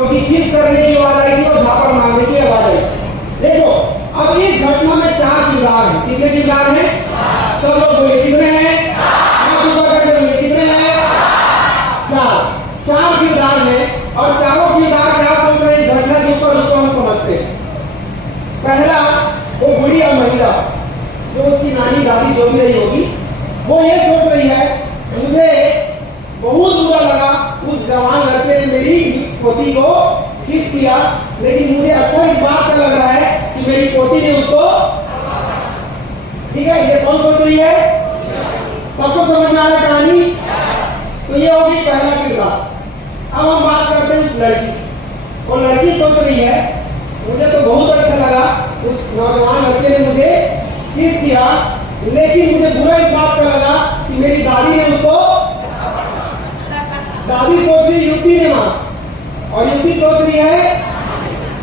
क्योंकि किस करने की आवाज आई थी और झापड़ मारने की आवाज आई। देखो अब इस घटना में 4 किरदार हैं। कितने किरदार हैं? सब लोग बोले कितने हैं? हाथ ऊपर करके बोले कितने हैं? 4 किरदार हैं और चारों किरदार क्या सोच रहे हैं घटना के ऊपर, उसको हम समझते हैं। पहला, वो बुढ़िया महिला जो उसकी नानी दादी जो भी रही होगी, वो ये सोच रही है मुझे बहुत बुरा लगा उस जवान लड़के ने मेरी पोती को किस किया, लेकिन मुझे अच्छा इस बात का लग रहा है कि मेरी पोती ने उसको, ठीक है, ये कौन सोच रही है? सबको समझ में आ रहा है कहानी? तो ये होगी पहला किरदार। अब हम बात करते हैं उस लड़की। वो लड़की सोच रही है मुझे तो बहुत अच्छा लगा उस नौजवान लड़के ने मुझे किस किया, लेकिन मुझे बुरा इस बात का लगा कि मेरी दादी ने उसको, दादी सोच रही युवती ने मां और युवती सोच रही है।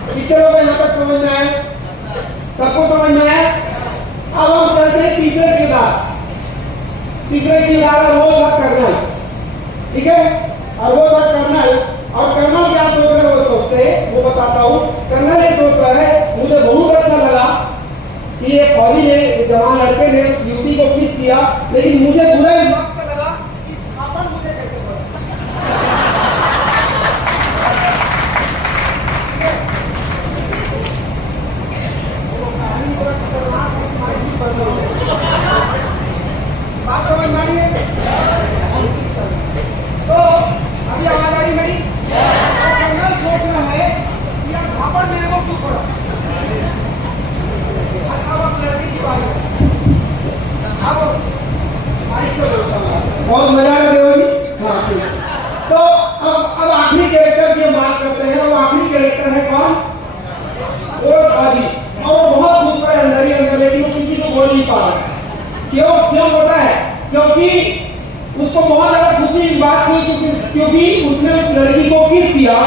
कितने लोग यहाँ तक समझ में आए? सबको समझ में आया? अब हम चलते हैं तीसरे किरदार। तीसरे किरदार है वो था कर्नल, ठीक है, और वो था कर्नल। और कर्नल क्या सोच रहे वो सोचते हैं, वो बताता हूँ। कर्नल ये सोच रहा है मुझे बहुत अच्छा लगा कि ये फौजी ने, जवान लड़के ने उस युवती को किस किया, लेकिन मुझे बुरा इस बात का लगा कि झापड़ मुझे कैसे पड़ा। बात समझ में आई है? तो अभी आवाज आ रही मेरी? कर्नल सोच रहा है कि यार झापड़ मेरे को क्यों पड़ा। अब लड़की की बात है, अब माइक से बोलता हूँ, बहुत मजा आ रहा है। हाँ ठीक। तो अब आखिरी कैरेक्टर की हम बात करते हैं। वो आखिरी कैरेक्टर है कौन? वो फौजी। और बहुत खुश है अंदर ही अंदर, लेकिन वो किसी को बोल नहीं पा रहा। क्यों होता है? क्योंकि उसको बहुत ज्यादा खुशी इस बात की क्योंकि उसने उस लड़की को किस किया,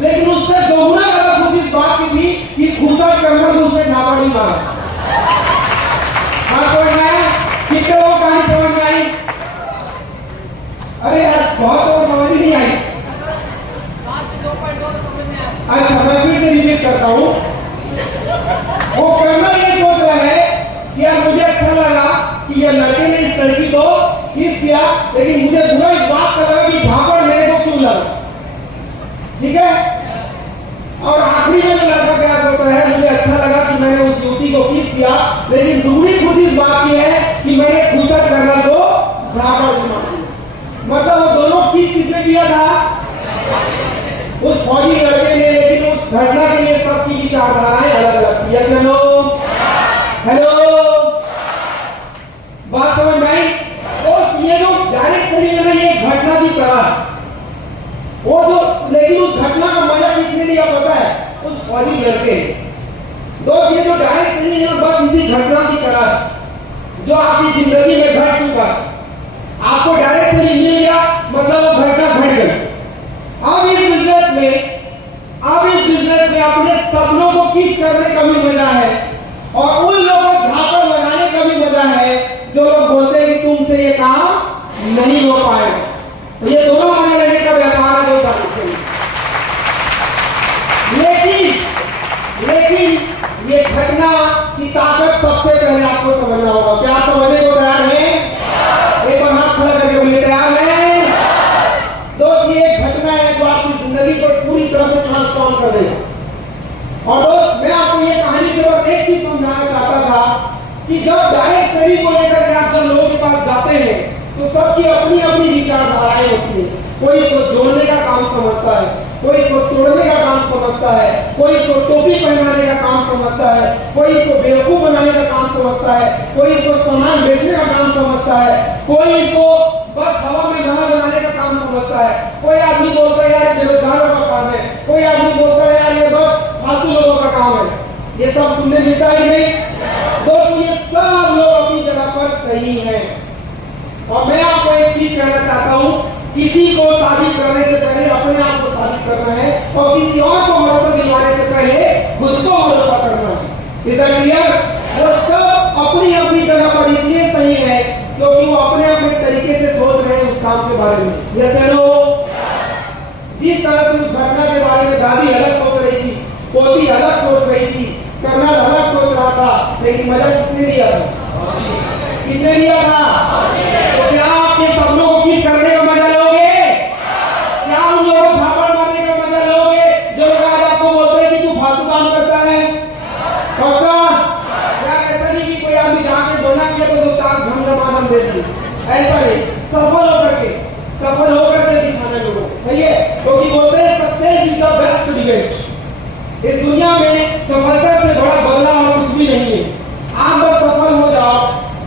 लेकिन उससे दोगुना ज्यादा खुशी इस बात की थी कि खुशा करना उसे झापड़ नहीं मारा। हाँ समझ में आया? कितने लोग कहानी समझ में आई? अरे यार बहुत लोग समझ ही नहीं आई। अच्छा मैं फिर से रिपीट करता हूँ। वो कर्नल ये सोच रहा है कि यार मुझे अच्छा लगा कि ये लड़के ने इस लड़की को किस किया, लेकिन मुझे बुरा इस बात का लगा कि झापड़ मेरे को क्यों लगा, ठीक है। और आखिरी में जो लड़का क्या सोच रहा है, मुझे अच्छा लगा कि मैंने उस युवती को किस किया, लेकिन दूसरी खुशी इस बात की है कि मैंने खुशा कर्नल को झापड़ दिया। मतलब वो दोनों चीज किसने किया था? उस फौजी लड़के ने, लेकिन उस घटना के लिए सबकी विचारधाराएं अलग अलग थी। हेलो हेलो, बात समझ में आई? और ये जो डायरेक्ट तरीके में ये घटना की तरह वो जो, लेकिन उस घटना का मजा किसने लिया पता है? उस फौजी लड़के। दोस्त ये जो डायरेक्ट नहीं है बस इसी घटना की तरह जो आपकी जिंदगी में घट चुका, आपको डायरेक्ट नहीं मिल गया, मतलब वो घटना घट गई। अब इस बिजनेस में अपने सपनों को किस करने का भी मजा है और उन लोगों को झापड़ लगाने का भी मजा है जो लोग बोलते हैं कि तुमसे ये काम नहीं हो पाएगा। तो ये दोनों मजा लेने का व्यापार है जो करते हैं। लेकिन ये घटना की ताकत सबसे पहले आपको समझना होगा। क्या आप समझने को तैयार हैं? एक बार हाथ खड़ा करके बोलिए तैयार हैं? दोस्त ये घटना है जो आपकी जिंदगी को पूरी तरह से ट्रांसफॉर्म कर देगा। और दोस्त मैं आपको ये कहानी के बस एक चीज समझाना चाहता था कि जब डायरेक्ट सेलिंग को लेकर आप जब लोगों के पास जाते हैं तो सबकी अपनी अपनी विचारधाराएं होती है। कोई इसको जोड़ने का काम समझता है, कोई इसको तोड़ने का काम समझता है, कोई इसको टोपी पहनाने का काम समझता है, कोई इसको बेवकूफ बनाने का काम समझता है, कोई इसको सामान बेचने का काम समझता है, कोई इसको बस हवा में महल बनाने का काम समझता है। कोई आदमी बोलता है यार बेरोजगारों का काम है, कोई आदमी बोलता है यार ये बस फालतू लोगों का काम है। ये सब सुनने मिलता ही नहीं दोस्तों। ये सब लोग अपनी जगह पर सही हैं। और मैं आपको एक चीज कहना चाहता हूं, किसी को शादी करने से पहले अपने आप को शादी करना है और किसी और को भरोसा दिलवाने से पहले खुद को भरोसा करना है। इधर क्लियर? वो सब अपनी अपनी जगह पर इसलिए सही है क्योंकि वो अपने अपने तरीके से सोच रहे हैं उस काम के बारे में। जैसे लोग जिस तरह से उस घटना के बारे में दादी अलग सोच रही थी, पोती अलग सोच रही थी, कर्नल अलग सोच रहा था, लेकिन मजा किसने लिया था? किसने लिया था? तो क्या आपके सपनों को किस करने का मजा लोगे? क्या उन लोगों को झापड़ मारने का मजा लोगे जो लोग आज आपको बोलते हैं कि तू फालतू काम करता है? पक्का? क्या ऐसा नहीं कि कोई आदमी जाके बोला किया तो काम झमझमाझम दे दी, ऐसा नहीं, सफल होकर के दिखाना लोगों को, सही है? क्योंकि बोलते हैं success is the best revenge. इस दुनिया में सफलता से बड़ा बदला और कुछ भी नहीं है। आप बस सफल हो जाओ।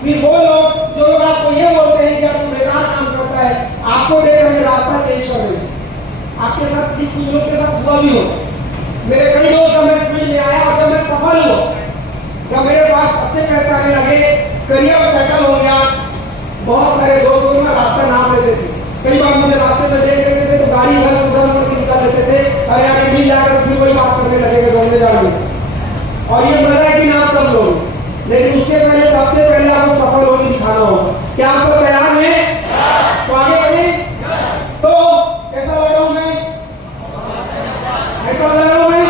फिर वो लोग जो लोग आपको ये बोलते हैं कि आप बेकार काम करता है, आपको देख रहे रास्ता चेंज कर रहे हैं। आपके साथ भी कुछ लोग के साथ हुआ भी हो। मेरे कई दोस्त जब मैं फील्ड में आया और जब मैं सफल हुआ, जब मेरे पास अच्छे पैसे आने लगे, करियर सेटल हो गया, बहुत सारे दोस्तों में रास्ता नाप लेते थे। कई बार मुझे रास्ते में देख लेते थे तो गाड़ी घर उधर करके निकाल लेते थे, अरे आगे मिल जाकर फिर वही बात करने लगेगा घूमने जाने। और ये मजा है कि ना आप सब लोग, लेकिन उसके पहले सबसे पहले आपको सफल होकर दिखाना होगा। क्या आप सब तैयार हैं? तो आगे बढ़े। तो कैसा लग रहा हूं मैं? लग रहा हूं मैं?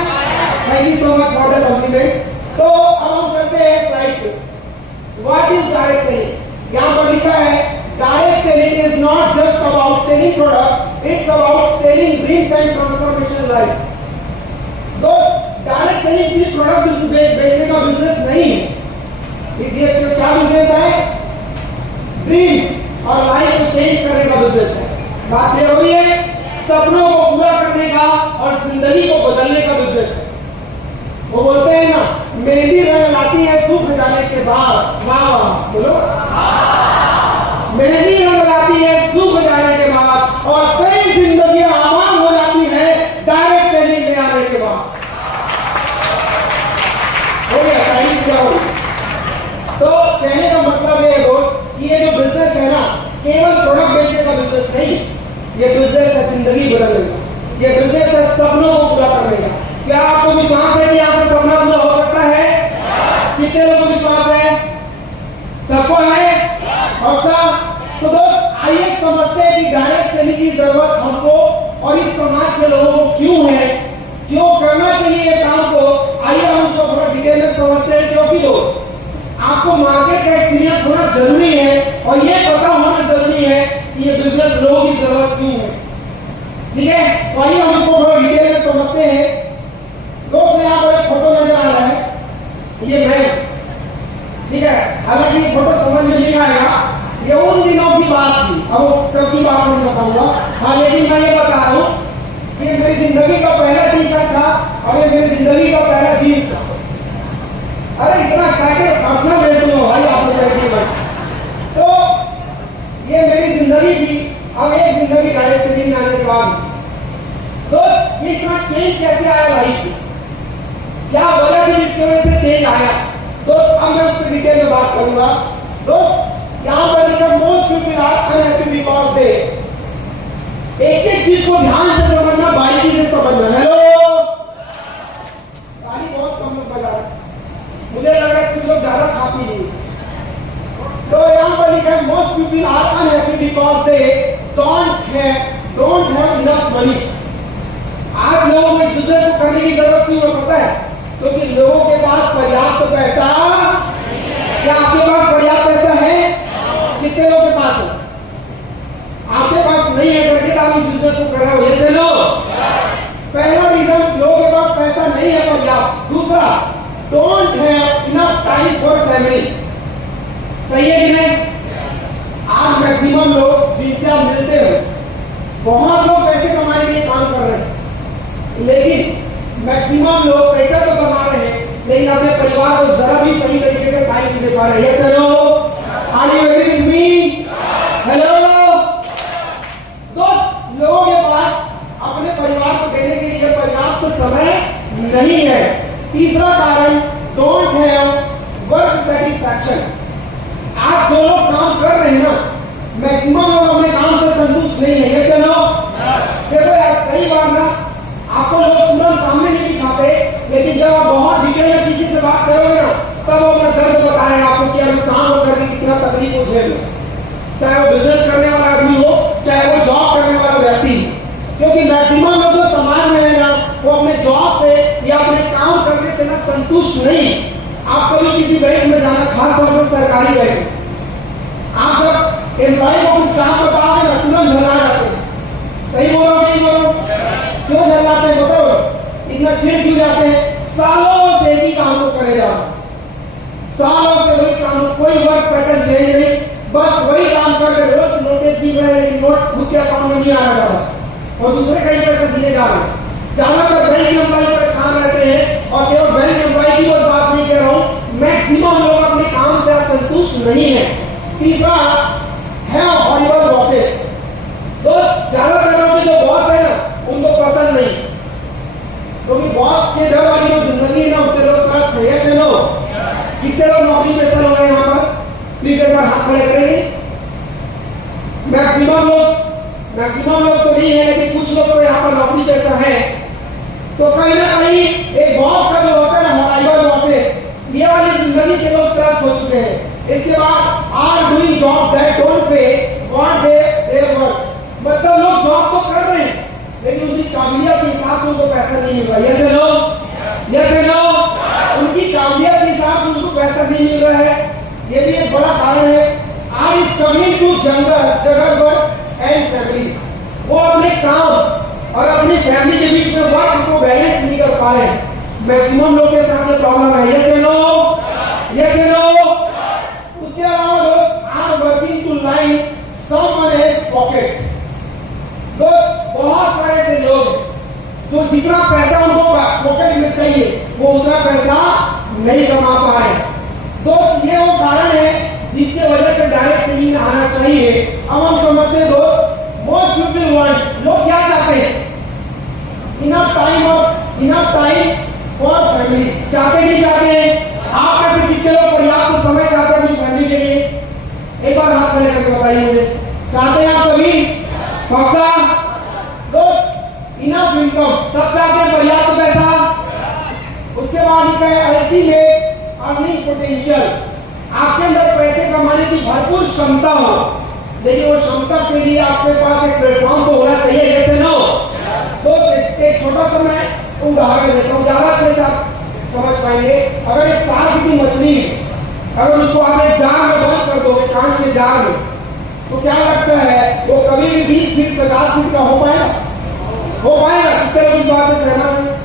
Thank you so much for the compliment. तो अब हम चलते हैं स्लाइड पे। What is direct selling? यहाँ पर लिखा है direct selling is not just about selling product, it's about selling dreams and transformation life. दोस्त, डायरेक्ट सेलिंग सिर्फ प्रोडक्ट बेचने का बिजनेस नहीं है। ये क्या बिजनेस है? ड्रीम और लाइफ को चेंज करने का बिजनेस है। बात क्लियर हो रही है? सपनों को पूरा करने का और जिंदगी को बदलने का बिजनेस है। वो बोलते हैं ना, मेहंदी रंग लाती है सूख जाने के बाद। वाह वाह बोलो। मेहंदी रंग लाती है सूख जाने के बाद और कई जिंदगियां आमान हो जाती है डायरेक्ट सेलिंग में आने के बाद। हो गया साइड क्या हो? तो कहने का मतलब है दोस्त कि ये जो बिजनेस है ना, केवल प्रोडक्ट बेचने का बिजनेस नहीं, ये बिजनेस है जिंदगी बदलने का, ये बिजनेस है सपनों को पूरा करने का। क्या आपको विश्वास है कि आपका सपना पूरा हो सकता है? कितने लोगों को विश्वास है? सबको है? पक्का? तो दोस्त आइए समझते हैं कि डायरेक्ट सेलिंग की जरूरत हमको और इस समाज के लोगों को क्यों है, क्यों करना चाहिए ये काम को। आइए हम उसको थोड़ा डिटेल में समझते हैं। क्योंकि दोस्त आपको मार्केट का एक्सपीरियंस होना जरूरी है और ये पता होना जरूरी है कि ये बिजनेस लोगों की जरूरत क्यों है। ठीक है, तो आइए हम इसको थोड़ा डिटेल में समझते हैं। दोस्त यहाँ पर एक फोटो नजर आ रहा है, ये मैं, ठीक है। हालांकि ये फोटो समझ में नहीं आएगा, ये उन दिनों की बात थी, अब कब की बात नहीं बताऊंगा। हाँ, लेकिन मैं ये बता रहा हूँ कि मेरी जिंदगी का पहला टी शर्ट था और ये मेरी जिंदगी का पहला जीन्स था। अरे इतना एक्साइटेड पर्सनल ले सुनो भाई, आपने बैठिए भाई। तो ये मेरी जिंदगी थी। अब एक जिंदगी डायरेक्ट सेलिंग में आने के बाद दोस्त ये इतना चेंज कैसे आया लाइफ में, क्या वजह थी जिसकी वजह से चेंज आया? दोस्त अब मैं उसकी डिटेल में बात करूंगा। दोस्त यहाँ पर लिखा most people are unhappy because they, एक एक चीज को ध्यान से समझना, बारीकी से समझना। हेलो, ताली बहुत कम लोग बजा रहे, मुझे लग रहा है कुछ लोग ज्यादा खा पी नहीं। तो यहाँ पर लिखा है most people are unhappy because they don't have enough money. आज लोगों में बिजनेस को करने की जरूरत क्यों है पता है? क्योंकि लोगों के पास पर्याप्त पैसा, क्या आपके पास पर्याप्त पैसा है? कितने लोगों के पास है? आपके पास नहीं है करके आप इस बिजनेस को कर रहे हो, ये से लो। पहला रीजन, लोगों के पास पैसा नहीं है पर्याप्त। दूसरा, don't have enough time for family. सही है कि नहीं? आज मैक्सिमम लोग जिनसे आप मिलते हो, बहुत लोग पैसे कमाने के लिए काम कर रहे हैं, लेकिन मैक्सिमम लोग पैसा तो कमा रहे हैं लेकिन अपने परिवार को जरा भी सही तरीके से टाइम नहीं दे पा रहे। Yes hello, are you agree with me? Hello दोस्त, लोगों के पास अपने परिवार को देने के लिए पर्याप्त समय नहीं है। तीसरा कारण, डोंट हैव वर्क सेटिस्फैक्शन। आज जो लोग काम कर रहे हैं ना, मैक्सिमम लोग अपने काम से संतुष्ट नहीं है। ये चलो देखो यार, कई बार ना आपको लोग तुरंत सामने नहीं दिखाते, लेकिन जब आप बहुत डिटेल में किसी से बात करोगे ना, तब वो अपना दर्द बताएगा आपको कि यार काम करके कितना तकलीफ हो झेल, चाहे वो बिजनेस करने वाला आदमी हो, चाहे वो जॉब करने वाला व्यक्ति। क्योंकि मैक्सिमम लोग जो समाज में है ना, संतुष्ट नहीं। आप कभी किसी बैंक में जाना, खासतौर पर सरकारी बैंक, आप जब एम्प्लॉय को कुछ काम बताओगे ना, तुरंत झगड़ा जाते हैं। सही बोलो नहीं बोलो? क्यों झगड़ाते हैं बताओ? इतना चिड़ क्यों जाते हैं? सालों से ही काम को करे जा, सालों से वही काम, कोई वर्क पैटर्न चेंज नहीं, बस वही काम कर रहे, रोज नोटिस भी रहे, नोट खुद के अकाउंट में नहीं आ रहा और दूसरे कहीं पैसे दिए जा रहे। ज्यादातर बैंक एम्प्लॉय परेशान रहते हैं और केवल बैंक एम्प्लॉय की और बात नहीं कह रहा हूं, मैक्सिमम लोग अपने काम से संतुष्ट नहीं है। तीसरा है हॉरिबल बॉसेस। दोस्त, ज्यादातर लोग जो बॉस है ना, उनको पसंद नहीं, क्योंकि बॉस के डर वाली जो जिंदगी है ना, उससे लोग ट्रस्ट है। ऐसे लोग कितने लोग नौकरी पे चल रहे हैं यहाँ पर? प्लीज एक बार हाथ खड़े करेंगे। मैक्सिमम लोग तो नहीं है, लेकिन कुछ लोग तो यहाँ पर नौकरी पैसा है। तो कहीं ना कहीं एक बॉस का जो होता है ना, हॉरिबल बॉसेस, ये वाली जिंदगी से लोग त्रस्त हो चुके हैं। इसके बाद are doing job that don't pay what they work, मतलब लोग जॉब तो कर रहे हैं लेकिन उनकी काबिलियत के हिसाब से उनको पैसा नहीं मिल रहा। जैसे लोग उनकी काबिलियत के हिसाब से उनको पैसा नहीं मिल रहा है, ये भी एक बड़ा कारण है। आर इज कमिंग टू जगह वर्क एंड फैमिली, वो अपने काम और अपनी फैमिली के बीच में वर्क को बैलेंस नहीं कर पा रहे हैं। मैक्सिमम लोग के साथ प्रॉब्लम है। ये से लोग उसके अलावा लोग are working to line someone else pockets. बहुत सारे ऐसे लोग जो जितना पैसा उनको पॉकेट में चाहिए वो उतना पैसा नहीं कमा पा रहे। दोस्त, ये वो कारण है जिसके वजह से डायरेक्ट सेलिंग में आना चाहिए। अब हम समझते हैं दोस्त, मोस्ट पीपल वांट, लोग क्या चाहते हैं? Enough time for family. चाहते नहीं चाहते? आप में से कितने लोग पर्याप्त समय चाहते हैं अपनी फैमिली के लिए? एक बार हाथ खड़े करके बताइए मुझे, चाहते हैं आप सभी? पक्का? दोस्त, इनफ इनकम, सब चाहते हैं पर्याप्त पैसा। उसके बाद क्या है? अल्टीमेट अर्निंग पोटेंशियल, आपके अंदर पैसे कमाने की भरपूर क्षमता हो, लेकिन वो क्षमता के लिए आपके पास एक प्लेटफॉर्म तो होना चाहिए। जैसे नो तो एक छोटा सा मैं उदाहरण देता हूँ, ज्यादा अच्छे से आप समझ पाएंगे। अगर एक सार्क की मछली, अगर उसको आप एक जाल में बंद कर दोगे, कांच के जाल में, तो क्या लगता है वो कभी भी 20 फीट 50 फीट का हो पाएगा? कितने लोग इस बात से सहमत हैं?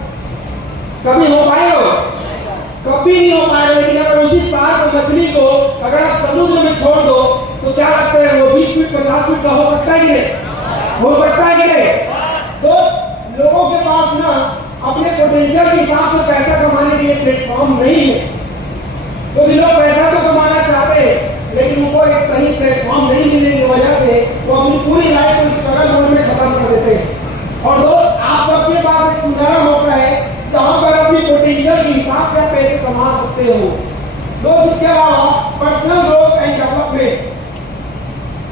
कभी हो पाएगा? कभी नहीं हो पाएगा। लेकिन अगर उसी सार्क मछली को अगर आप समुद्र में छोड़ दो तो क्या लगता है वो 20 फीट 50 फीट का हो सकता है कि नहीं? हो सकता है कि नहीं? तो लोगों के पास ना अपने पोटेंशियल के हिसाब से पैसा कमाने के लिए प्लेटफॉर्म नहीं है। तो लोग पैसा तो कमाना चाहते हैं लेकिन उनको एक सही प्लेटफॉर्म नहीं मिलने की वजह से वो अपनी पूरी लाइफ को स्ट्रगल मोड में खत्म कर देते हैं। और दोस्त, आप सबके पास एक सुनहरा मौका है जहां पर अपनी पोटेंशियल के हिसाब से पैसे कमा सकते हो। दोस्त, इसके अलावा पर्सनल ग्रोथ एंड डेवलपमेंट,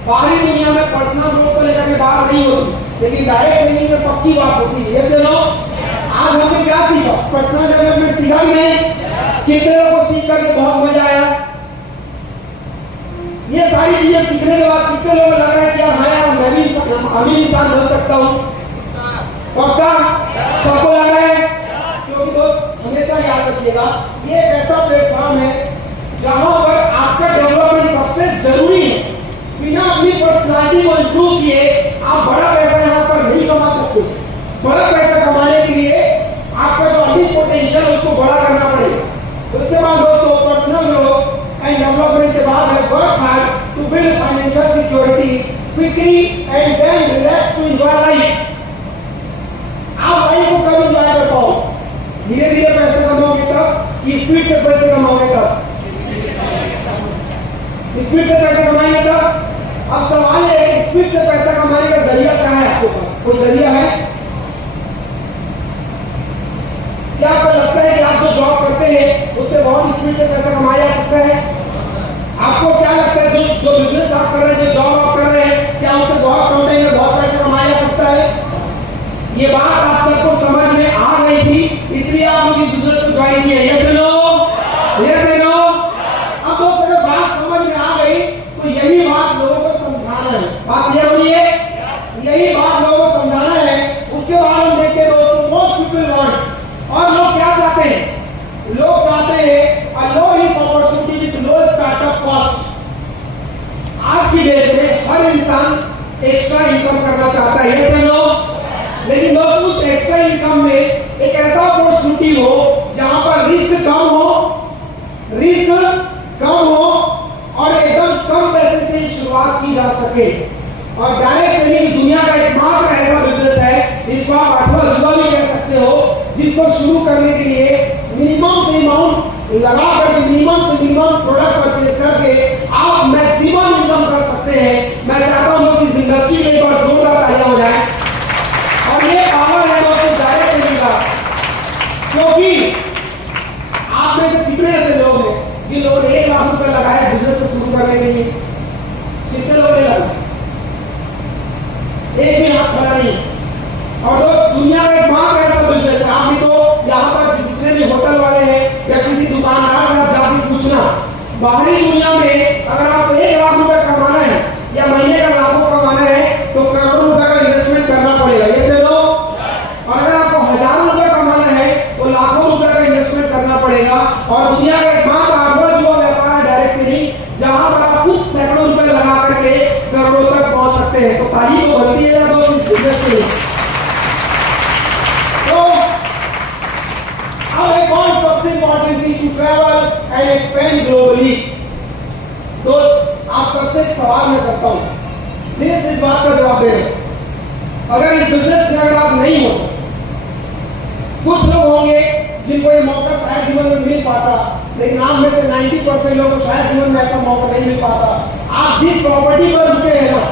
बाहरी दुनिया में पर्सनल ग्रोथ को लेकर के बात नहीं होती, लेकिन डायरेक्ट सेलिंग में पक्की बात होती है। जैसे लोग आज हमने क्या सीखा? पर्सनल डेवलपमेंट सीखा ही नहीं। कितने लोगों को सीख करके बहुत मजा आया? ये सारी चीजें सीखने के बाद कितने लोगों को लग रहा है कि हाँ यार मैं भी अभी इंसान बन सकता हूँ? पक्का सबको लग रहा है? क्योंकि दोस्त हमेशा याद रखिएगा, ये एक ऐसा प्लेटफॉर्म है जहां पर आपका डेवलपमेंट सबसे जरूरी है। बिना अपनी पर्सनालिटी को इंप्रूव किए आप बड़ा पैसा यहाँ पर नहीं कमा सकते। बड़ा पैसा कमाने के लिए आपका जो अभी पोटेंशियल है उसको बड़ा करना पड़ेगा। उसके बाद दोस्तों, पर्सनल ग्रोथ एंड डेवलपमेंट के बाद है work hard to build financial security quickly and then relax to enjoy life. आप लाइफ को कब एंजॉय कर पाओ? धीरे धीरे पैसे कमाओगे तब कि स्पीड से पैसे कमाओगे तब? स्पीड से पैसे कमाएंगे तब। अब सवाल है स्पीड से पैसा कमाने का जरिया क्या है? आपके पास कोई जरिया है? क्या आपको लगता है कि आप जो जॉब करते हैं उससे बहुत स्पीड से पैसा कमाया जा सकता है? आपको क्या लगता है जो बिजनेस आप कर रहे हैं, जो जॉब आप कर रहे हैं, क्या उससे बहुत कम टाइम में बहुत पैसा कमाया जा सकता है? ये बात आप सबको समझ में आ गई थी, इसलिए आप लोग इस बिजनेस को ज्वाइन किए। ये सुनो। अब दोस्तों अगर बात समझ में आ गई तो यही बात लोगों को समझाना है। बात ये हो रही है, यही बात लोगों को समझाना है। उसके बाद हम देखते हैं दोस्तों, मोस्ट पीपल वांट, और लोग क्या चाहते हैं? लोग चाहते हैं a low risk opportunity with low startup cost। आज की डेट में हर इंसान एक्स्ट्रा इनकम करना चाहता है, ये लोग। लेकिन दोस्तों उस एक्स्ट्रा इनकम में एक ऐसा अपॉर्चुनिटी हो जहां पर रिस्क कम हो और एकदम कम पैसे से शुरुआत की जा सके। और डायरेक्ट सेलिंग दुनिया का एकमात्र ऐसा बिजनेस है, जिसको आप अथवा जुआ भी कह सकते हो, जिसको शुरू करने के लिए मिनिमम से अमाउंट लगा करके मिनिमम प्रोडक्ट परचेज करके आप मैक्सिमम इनकम कर सकते हैं। मैं चाहता हूं इस इंडस्ट्री में एक बार जोरदार तालियां हो जाए। और ये पावर है दोस्तों डायरेक्ट सेलिंग का, क्योंकि आप में से कितने ऐसे लोग हैं जिन लोगों ने 1 लाख रुपए लगाया बिजनेस को शुरू करने के लिए? कितने लोग ने लगाया? एक भी हाथ खड़ा नहीं। और दोस्त दुनिया का एकमात्र ऐसा बिजनेस है, आप भी तो यहाँ पर जितने भी होटल वाले हैं या किसी दुकानदार से आप जाकर पूछना, बाहरी दुनिया में अगर आपको 1 लाख रुपए कमाना है या महीने का लाखों कमाना है तो करोड़ों रुपए का इन्वेस्टमेंट करना पड़ेगा, ये चलो। और अगर आपको हजारों रुपए कमाना है तो लाखों रुपए का इन्वेस्टमेंट करना पड़ेगा। और दुनिया का एकमात्र आर्थिक जो व्यापार है डायरेक्ट सेलिंग, जहां पर आप कुछ सैकड़ों रुपए लगा करके करोड़ों तक पहुंच सकते हैं। तो ताली को बनती है ना दोस्त इस बिजनेस के लिए। तो अब एक और सबसे important thing to travel and expand globally. तो आप सबसे सवाल मैं करता हूं, प्लीज इस बात का जवाब दें। अगर इस बिजनेस में अगर आप नहीं हो, कुछ लोग होंगे जिनको ये मौका शायद जीवन में मिल पाता, लेकिन आप में से 90% लोगों को शायद जीवन में ऐसा मौका नहीं मिल पाता। आप जिस प्रॉपर्टी पर रुके हैं ना,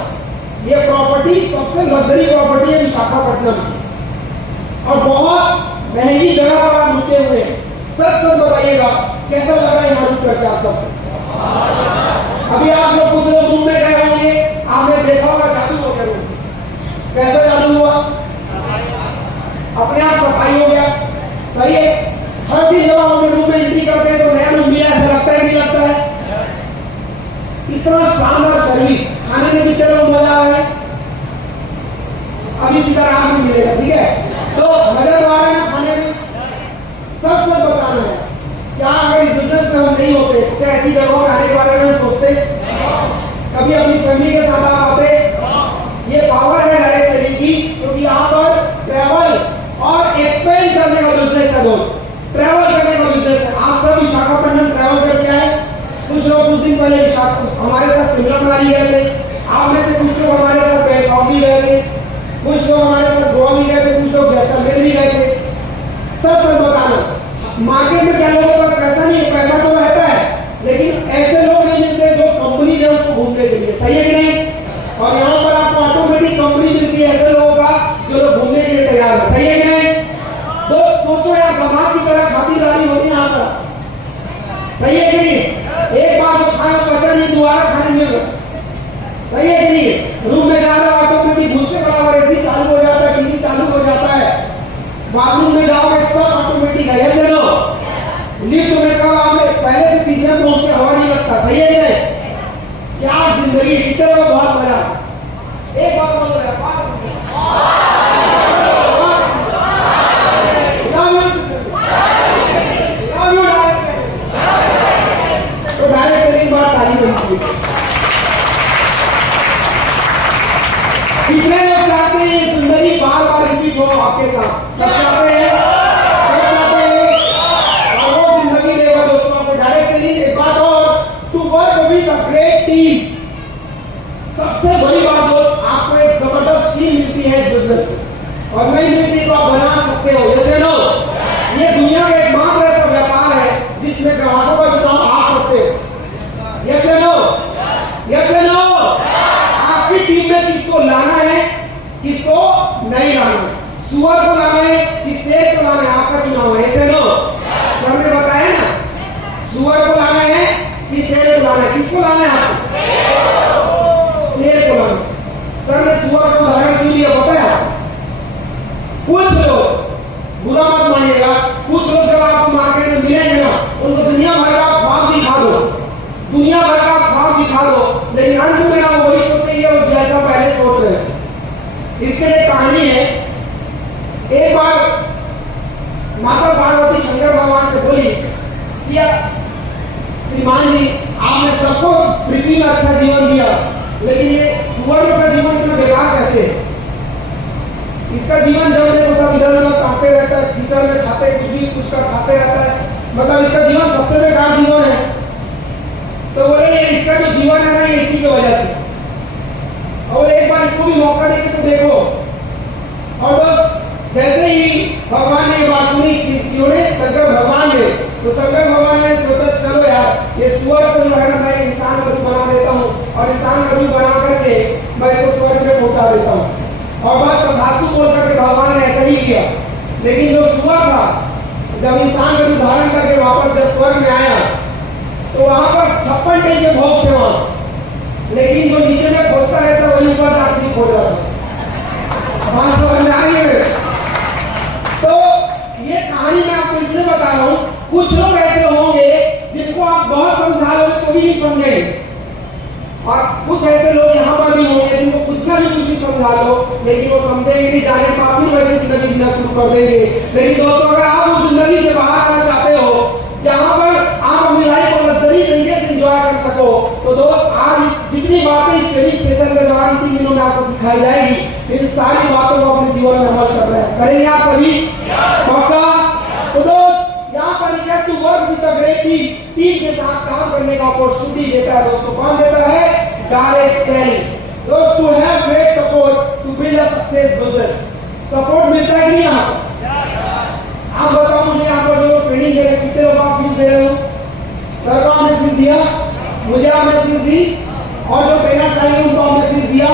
ये प्रॉपर्टी सबसे लग्जरी प्रॉपर्टी है विशाखापट्टनम की, और बहुत महंगी जगह पर आप रुके हुए हैं। सच बताइएगा कैसा लगा यहाँ रुक करके आप सब? अभी आप लोग कुछ लोग रूम में गए होंगे, आपने देखा होगा जादू हो गया रूम। कैसा जादू हुआ? अपने आप सफाई हो गया, सही है। हर चीज जब हम रूम में एंट्री करते हैं तो नया रूम मिला ऐसा लगता है, नहीं लगता है? इतना शानदार सर्विस, खाने में कितने लोग मजा आ रहा है? अब इसी तरह आपको मिलेगा, ठीक है? तो मजा तो आ रहा है ना खाने में? सब बताना है। क्या अगर इस बिजनेस में हम नहीं होते क्या ऐसी जगहों में आने के बारे में सोचते? कभी अपनी फैमिली के साथ आप आते? ये पावर है डायरेक्ट सेलिंग की, क्योंकि यहाँ पर ट्रैवल और एक्सपेंड करने का बिजनेस है दोस्त। ट्रैवल करने का बिजनेस है। आप सब विशाखापट्टनम ट्रैवल करके आए, कुछ लोग कुछ दिन पहले हमारे साथ शिमला मनाली गए थे, आप में से कुछ लोग हमारे साथ बैंकॉक भी गए थे, कुछ लोग हमारे साथ गोवा भी गए थे, कुछ लोग जैसलमेर भी गए थे। सब बताना, मार्केट में क्या लोगों के पास पैसा नहीं है? पैसा तो रहता है, लेकिन ऐसे लोग नहीं मिलते जो कंपनी दे उसको घूमने के लिए, सही है कि नहीं? और यहाँ पर आपको ऑटोमेटिक कंपनी मिलती है ऐसे लोगों का जो लोग घूमने के लिए तैयार है, सही है कि नहीं? तो सोचो यार, गमात की तरह खातिरदारी होती है यहाँ पर, सही है कि नहीं? एक बार जो खाना पचा नहीं दोबारा खाने मिलेगा, सही है कि नहीं? रूम में जा रहे हो ऑटोमेटिक घुसने बराबर एसी चालू हो जाता है, टीवी चालू हो जाता है, बाथरूम में जाओगे सब ऑटोमेटिक है, ये चलो। लिफ्ट में कब आप पहले से तीसरे फ्लोर से हवा नहीं लगता, सही है कि नहीं? क्या जिंदगी, इतने को बहुत मजा। एक बात बोल रहा है, तो डायरेक्ट सेलिंग बात ताली बनी। कितने लोग चाहते हैं ये जिंदगी बार बार रिपीट हो आपके साथ? सब चाहते हैं? और वो जिंदगी देगा दोस्तों आपको डायरेक्ट सेलिंग। एक बात और, to work with a great team. सबसे बड़ी बात दोस्त, आपको एक जबरदस्त टीम मिलती है इस बिजनेस में, और नहीं मिलती तो आप बना सकते हो। जैसे लो, ये दुनिया का एकमात्र ऐसा व्यापार है जिसमें ग्राहकों का चुनाव आप करते हो। जैसे लो, आपकी टीम में किसको लाना है, किसको नहीं लाना है, सुअर को लाना है कि शेर को लाना है, आपका चुनाव है। ऐसे लो, सर ने बताया ना, सुअर को लाना है कि शेर को लाना है, किसको लाना है आपको? शेर को लाना। सर ने सुअर को उदाहरण क्यों लिया बताया? कुछ लोग, बुरा मत मानिएगा, कुछ लोग जब आपको मार्केट में मिलेंगे ना, उनको दुनिया भर का ख्वाब दिखा दो, दुनिया भर का ख्वाब दिखा दो, लेकिन अंत में आप वही सोचेंगे और जैसा पहले सोच रहे हैं। इसके लिए कहानी है। एक बार माता पार्वती शंकर भगवान से बोली कि श्रीमान जी आपने सबको पृथ्वी में अच्छा जीवन दिया, लेकिन ये सुवर्ण का जीवन इतना बेकार कैसे? इसका जीवन जब देखो तब इधर उधर काटते रहता है, कीचड़ में खाते कुछ का खाते रहता है, मतलब इसका जीवन सबसे बेकार जीवन है। तो बोले इसका जो जीवन है ना ये इसी की वजह से, और एक बार इसको भी मौका देके तो देखो। और दोस्त जैसे ही भगवान ने बात सुनी किन्होंने, शंकर भगवान ने, तो शंकर भगवान ने सोचा चलो यार ये सुअर को जो है ना मैं इंसान का रूप बना देता हूँ, और इंसान का रूप बना करके मैं इसको स्वर्ग में पहुंचा देता हूँ। और बस धातु बोल करके भगवान ने ऐसा ही किया। लेकिन जो सुअर था जब इंसान का रूप धारण करके वापस जब स्वर्ग में आया तो वहां पर 56 टाइप के भोग थे वहां, लेकिन जो नीचे में खोजता रहता वही ऊपर जाकर नहीं खोज रहा था। वहां समझ में आ रही है? तो ये कहानी मैं आपको इसलिए बता रहा हूँ, कुछ लोग ऐसे होंगे जिनको आप बहुत समझा लो तो भी नहीं समझेंगे, और कुछ ऐसे लोग यहाँ पर भी होंगे जिनको कुछ ना भी समझा लो लेकिन वो समझेंगे नहीं, जाने के बाद भी वैसे जिंदगी जीना शुरू कर देंगे। लेकिन दोस्तों अगर आप उस जिंदगी से बाहर आना चाहते हो जहाँ पर आप अपनी लाइफ को लग्जरी तरीके से एंजॉय कर सको, तो दोस्त आज जितनी बातें इस ट्रेनिंग सेशन के दौरान 3 दिनों में आपको सिखाई जाएगी, इन सारी बातों को अपने जीवन में अमल कर रहे हैं, करेंगे आप सभी पक्का? तो दोस्त यहाँ पर लिखा to work with the great team के साथ काम करने का अपॉर्चुनिटी देता है। दोस्तों कौन देता है? Direct selling. दोस्त to have great support to build a success business. Support मिलता है कि नहीं यहाँ पर? आप बताओ मुझे यहाँ पर जो ट्रेनिंग दे रहे कितने लोग आप फीस दे रहे हो? सर को आपने फीस दिया, मुझे आपने फीस दी, और जो पेरेंट्स आएंगे उनको आपने फीस दिया।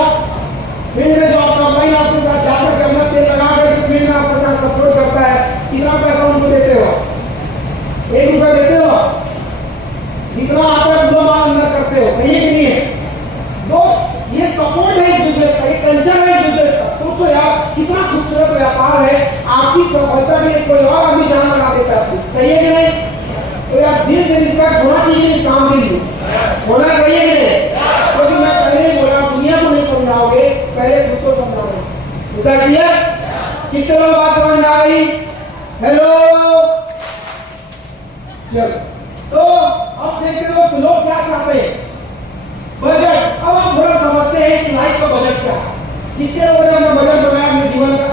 फिर जो आपका भाई आपके साथ जाकर के अपना तेल लगा करके फिर में आपके साथ सपोर्ट करता है, कितना पैसा उनको देते हो? 1 रुपया देते हो? जितना आता है पूरा माल अंदर करते हो, सही है कि नहीं है? दोस्त ये सपोर्ट है बिजनेस का, ये कल्चर है बिजनेस का। सोचो यार कितना खूबसूरत व्यापार है, आपकी सफलता के लिए कोई और आदमी जान लगा देता है, सही है कि नहीं? तो यार दिल से रिस्पेक्ट होना चाहिए इस काम के लिए, होना चाहिए कि नहीं? क्योंकि मैं पहले ही बोला दुनिया को नहीं समझाओगे, पहले खुद को समझाओगे। ऐसा किया? कितने लोग बात समझ में आ गई? हेलो चलो, तो अब देखते लोग क्या चाहते हैं? बजट। अब आप थोड़ा समझते हैं कि लाइफ का बजट क्या है। कितने लोगों ने अपना बजट बनाया अपने जीवन का?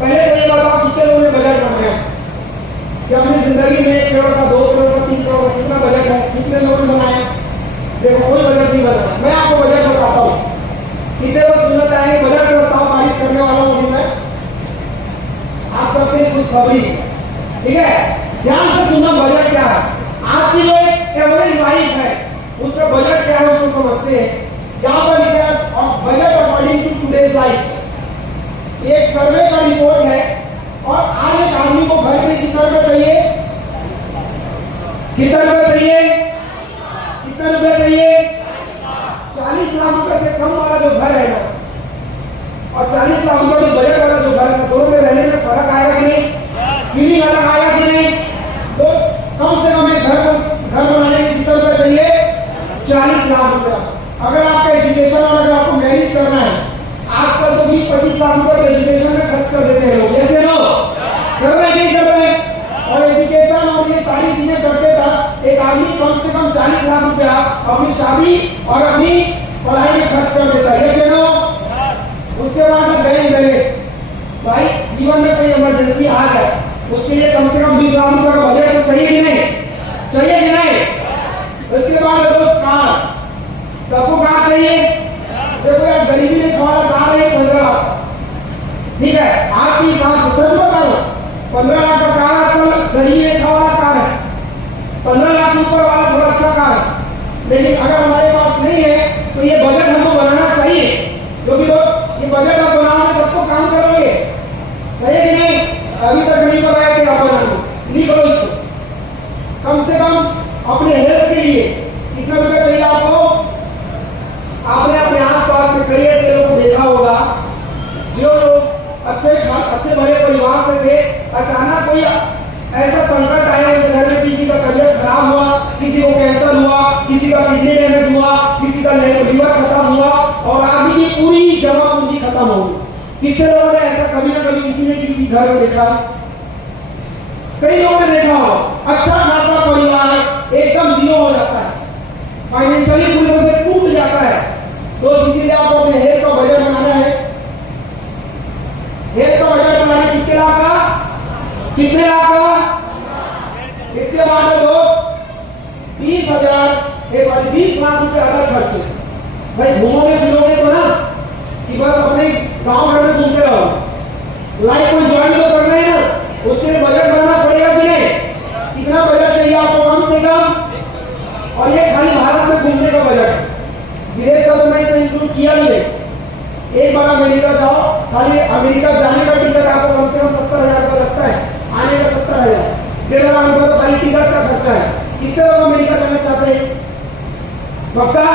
पहले तो ये बताओ कितने लोगों ने बजट बनाया कि अपनी जिंदगी में 1 करोड़ का, 2 करोड़ का, 3 करोड़ का कितना बजट है? कितने लोगों ने बनाया? देखो कोई बजट नहीं बना। मैं आपको बजट बताता हूँ, कितने लोग सुनना चाहेंगे? बजट प्रस्ताव पारित करने वाला हूँ मैं, आप सबके खुशखबरी, ठीक है? ध्यान से सुनना बजट क्या है। आज की जो एक एवरेज लाइफ है उसका बजट क्या है उसको समझते हैं। यहाँ पर लिखा है budget according to today's life. एक सर्वे का रिपोर्ट है, और आज एक आदमी को घर में कितना रुपये चाहिए? कितना रुपये चाहिए? कितना रुपये चाहिए? 40 लाख रुपए से कम वाला जो घर है ना, और 40 लाख रुपए जो बजट वाला जो घर है, दोनों में रहने में फर्क आएगा कि नहीं? फीलिंग अलग आएगा कि नहीं? तो कम से कम एक घर बनाने के कितना रुपया चाहिए? 40 लाख रुपया। अगर आपका एजुकेशन और अगर आपको मैनेज करना है, आजकल तो 20-25 लाख रुपए एजुकेशन में खर्च कर देते हैं लोग, जैसे लोग कर रहे हैं, कर रहे हैं। और एजुकेशन और ये सारी चीजें करते था एक आदमी कम से कम 40 लाख रुपया अपनी शादी और अपनी पढ़ाई में खर्च कर देता है, जैसे लोग। उसके बाद बैंक बैलेंस, भाई जीवन में कोई इमरजेंसी आ जाए उसके लिए कम से कम 20 लाख रुपए का बजट तो चाहिए कि नहीं? चाहिए कि नहीं? उसके बाद दोस्त कार, सबको कार चाहिए। देखो यार गरीबी में हमारा कार है 15 लाख, ठीक है? आज की हिसाब से सच बता रहा हूं, 15 लाख का कार आजकल गरीबी में वाला कार है। 15 लाख ऊपर वाला थोड़ा अच्छा कार है, लेकिन अगर हमारे पास नहीं है तो ये बजट हमको बनाना चाहिए, क्योंकि दोस्त ये बजट आप बनाओगे तब तो काम करोगे, सही है कि नहीं? अभी तक नहीं बनाया कि आप बनाओ, नहीं करो इसको। कम से कम अपने हेल्थ के लिए कितना रुपया चाहिए आपको? आपने अपने आसपास के कई ऐसे लोगों को देखा होगा जो लोग अच्छे बड़े परिवार से थे, अचानक कोई ऐसा संकट आया उनके घर में, किसी का तबियत खराब हुआ, किसी को कैंसर हुआ, किसी का किडनी डैमेज हुआ, किसी का लीवर खत्म हुआ, और आदमी की पूरी जमा पूंजी खत्म हो गई। कितने लोगों ने ऐसा कभी ना कभी किसी ने किसी घर में देखा? कई लोगों ने देखा हो, अच्छा खासा परिवार एकदम जीरो हो जाता है, फाइनेंशियली पूरी तरह से टूट जाता है। तो इसीलिए आपको अपने हेल्थ का बजट बनाना है। हेल्थ का बजट बनाना कितने लाख का? कितने लाख का? इसके बाद में दोस्त 20 लाख रुपए अलग खर्चे। भाई घूमोगे फिरोगे तो ना कि बस अपने गांव घर में घूमते रहो, लाइफ को ज्वाइन तो करना है ना, उसके लिए बजट बनाना पड़ेगा कि नहीं? कितना बजट चाहिए आपको कम से कम? और ये खाली भारत में घूमने का बजट, विदेश का तो मैं इसे इंक्लूड किया नहीं है। एक बार अमेरिका जाओ, खाली अमेरिका जाने का टिकट आपको कम से कम 70,000 रुपये लगता है, आने का 70,000, 1.5 लाख रुपये तो खाली टिकट का खर्चा है। कितने लोग अमेरिका जाना चाहते हैं? पक्का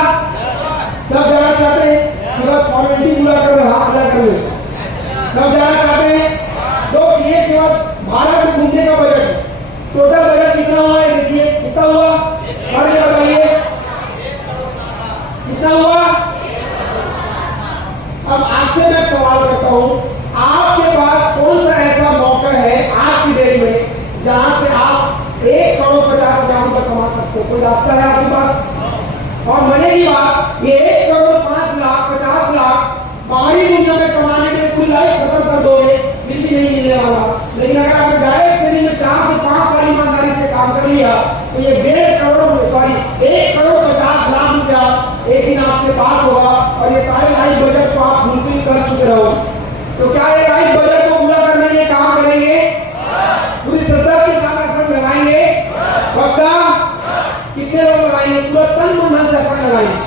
सब जाना चाहते हैं? बस फॉर्मेलिटी पूरा कर रहा सब जाना चाहते हैं। तो ये केवल भारत में घूमने का बजट, टोटल बजट कितना हुआ है? देखिए कितना हुआ, और ये बताइए कितना हुआ। अब आपसे मैं सवाल करता हूं, आपके पास कौन सा ऐसा मौका है आज की डेट में जहां से आप 1,50,00,000 रुपये कमा सकते हो? कोई रास्ता है आपके पास? और मजे की बात, ये 1,05,50,00,000 बाहरी दुनिया में कमाने के लिए पूरी लाइफ खत्म कर दोगे, फिर भी नहीं मिलने वाला। लेकिन अगर आपने डायरेक्ट सेलिंग में 4 से 5 साल ईमानदारी से काम कर लिया तो ये 1,50,00,000 रुपया एक दिन आपके पास होगा, और ये सारे लाइफ बजट को आप फुलफिल कर चुके रहो। तो क्या ये लाइफ बजट को पूरा करने के लिए काम करेंगे? पूरी श्रद्धा के साथ एफर्ट लगाएंगे? पक्का? कितने लोग लगाएंगे? पूरा तन मन धन से एफर्ट लगाएंगे?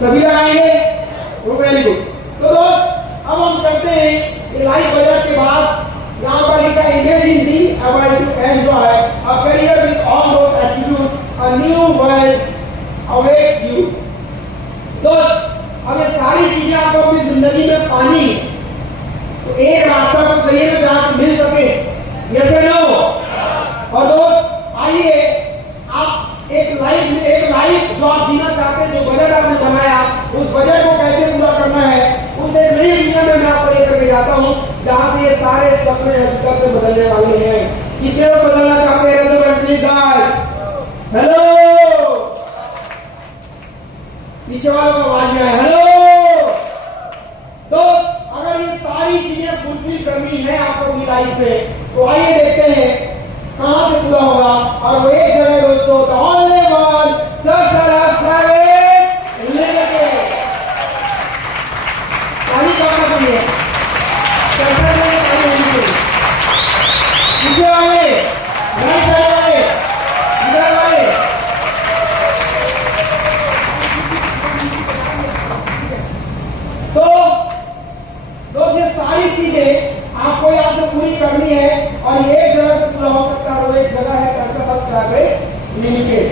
सभी लगाएंगे? Very good. तो दोस्त अब हम चलते हैं लाइफ बजट के बाद। यहाँ पर लिखा है imagine the able to enjoy a career with all those attitude, a new world awaits you. दोस्त अब ये सारी चीजें आपको अपनी जिंदगी में पानी, तो एक रास्ता तो चाहिए ना जहां से मिल सके, यस या नो? और दोस्त आइए आप एक लाइफ जो आप जीना चाहते हैं, जो बजट आपने बनाया, उस बजट को कैसे पूरा करना है, उस एक नई दुनिया में मैं आपको लेकर के जाता हूँ जहां से ये सारे सपने हकीकत में बदलने वाले हैं। कितने लोग बदलना चाहते हैं? हेलो, पीछे वालों को आवाज में है हेलो। तो अगर ये सारी चीजें फुलफिल करनी है आपको अपनी लाइफ में, तो आइए देखते हैं कहां से पूरा होगा। और वो एक जगह दोस्तों, the only one private limited. ताली करना चाहिए, पीछे वाले, राइट साइड वाले, इधर वाले। तो दोस्त ये सारी चीजें आपको यहाँ से पूरी करनी है, और ये एक जगह से पूरा हो सकता है। वो एक जगह है प्राइवेट लिमिटेड।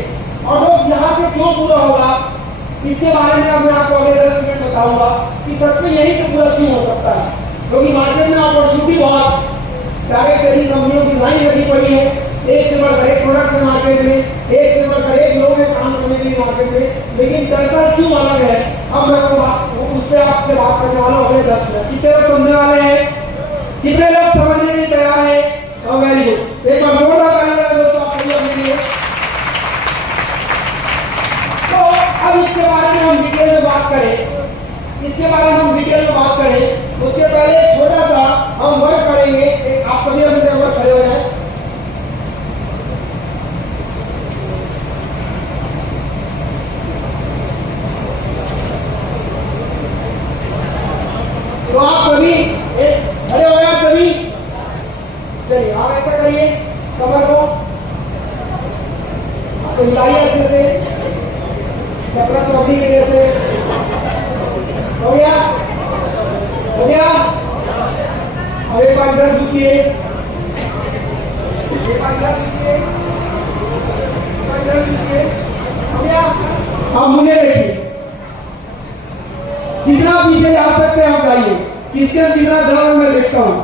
और दोस्त यहाँ से क्यों पूरा होगा इसके बारे में अब मैं आपको अगले 10 मिनट बताऊंगा कि सच में यही से पूरा क्यों हो सकता है। क्योंकि मार्केट में अपॉर्चुनिटी बहुत, प्राइवेट सेलिंग कंपनियों की लाइन लगी पड़ी है, एक से बढ़कर एक प्रोडक्ट है मार्केट में, एक से बढ़कर एक लोग हैं काम करने के लिए मार्केट में। लेकिन पैसा क्यों अलग है, अब मैं उस पर आपसे बात करने वाला हूँ अगले 10 मिनट। कितने लोग समझने वाले हैं? कितने लोग समझने के लिए तैयार है? वेरी गुड, एक बार जोरदार ताली दोस्तों आप सभी अपने लिए। तो अब इसके बारे में हम डिटेल में बात करें, उसके पहले छोटा सा हम वर्क करेंगे। आप सभी अपने जगह खड़े हो जाए। तो आप सभी खड़े हो गए? सभी चलिए आप ऐसा करिए, कमर को आपको हिलाइए अच्छे से, सपना चौधरी के जैसे। हो गया? हो गया? अब एक बार इधर झुकिए, एक बार इधर झुकिए, एक बार इधर झुकिए। हो गया? अब मुझे देखिए, जितना पीछे जा सकते हैं आप जाइए। किसके कितना दर मैं देखता हूँ,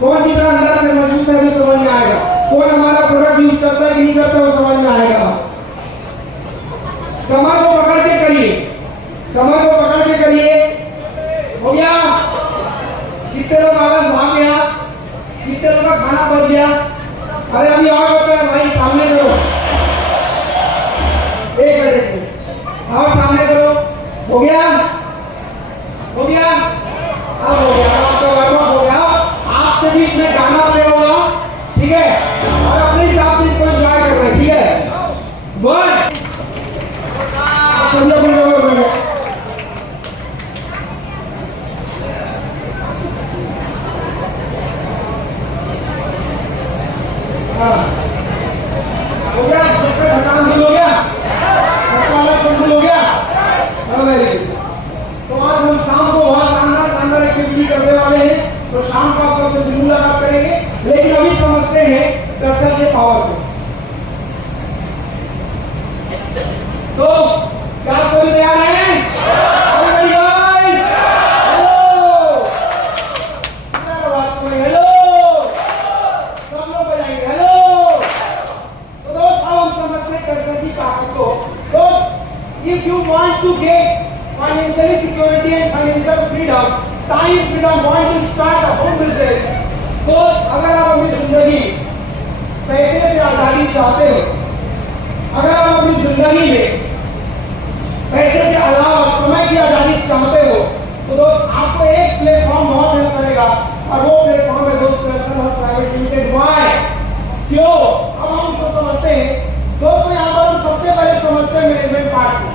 कौन कितना अंदर से मौजूद है वो समझ में आएगा, कौन हमारा प्रोडक्ट यूज करता है कि नहीं करता वो समझ में आएगा। कमर को पकड़ के करिए, कमर को पकड़ के करिए। हो गया? कितने लोग आलस भाग गया? कितने लोग का खाना बच गया? अरे अभी और बच्चा है भाई, सामने करो। एक मिनट और सामने करो। हो गया, हो गया, अब हो गया, आपका वार्म अप हो गया। आपके बीच में गाना प्ले होगा, ठीक है, और अपने हिसाब से इसको एंजॉय करना है, ठीक है। बोल सब लोग मिल जाओ। हाँ हो गया, थकान दूर हो गया, दूर हो गया। Very good. तो आज हम शाम को बहुत शानदार शानदार एक्टिविटी करने वाले हैं, तो शाम को आप सबसे जरूर मुलाकात करेंगे। लेकिन अभी समझते हैं कर्सर के पावर को। तो क्या आप सभी तैयार हैं? हेलो, सब लोग बजाएंगे हेलो। तो दोस्त अब हम समझते हैं कर्सर की ताकत को। दोस्त, if you want to get financial security and financial freedom, time freedom, want to start a home business, तो अगर आप अपनी जिंदगी पैसे से आजादी चाहते हो, अगर आप अपनी जिंदगी में पैसे के अलावा समय की आजादी चाहते हो, तो दोस्त आपको एक प्लेटफॉर्म बहुत हेल्प करेगा, और वो प्लेटफॉर्म है दोस्त प्राइवेट लिमिटेड। वाई, क्यों? अब हम उसको समझते हैं। दोस्तों यहाँ पर हम सबसे पहले समझते हैं मैनेजमेंट पार्ट को।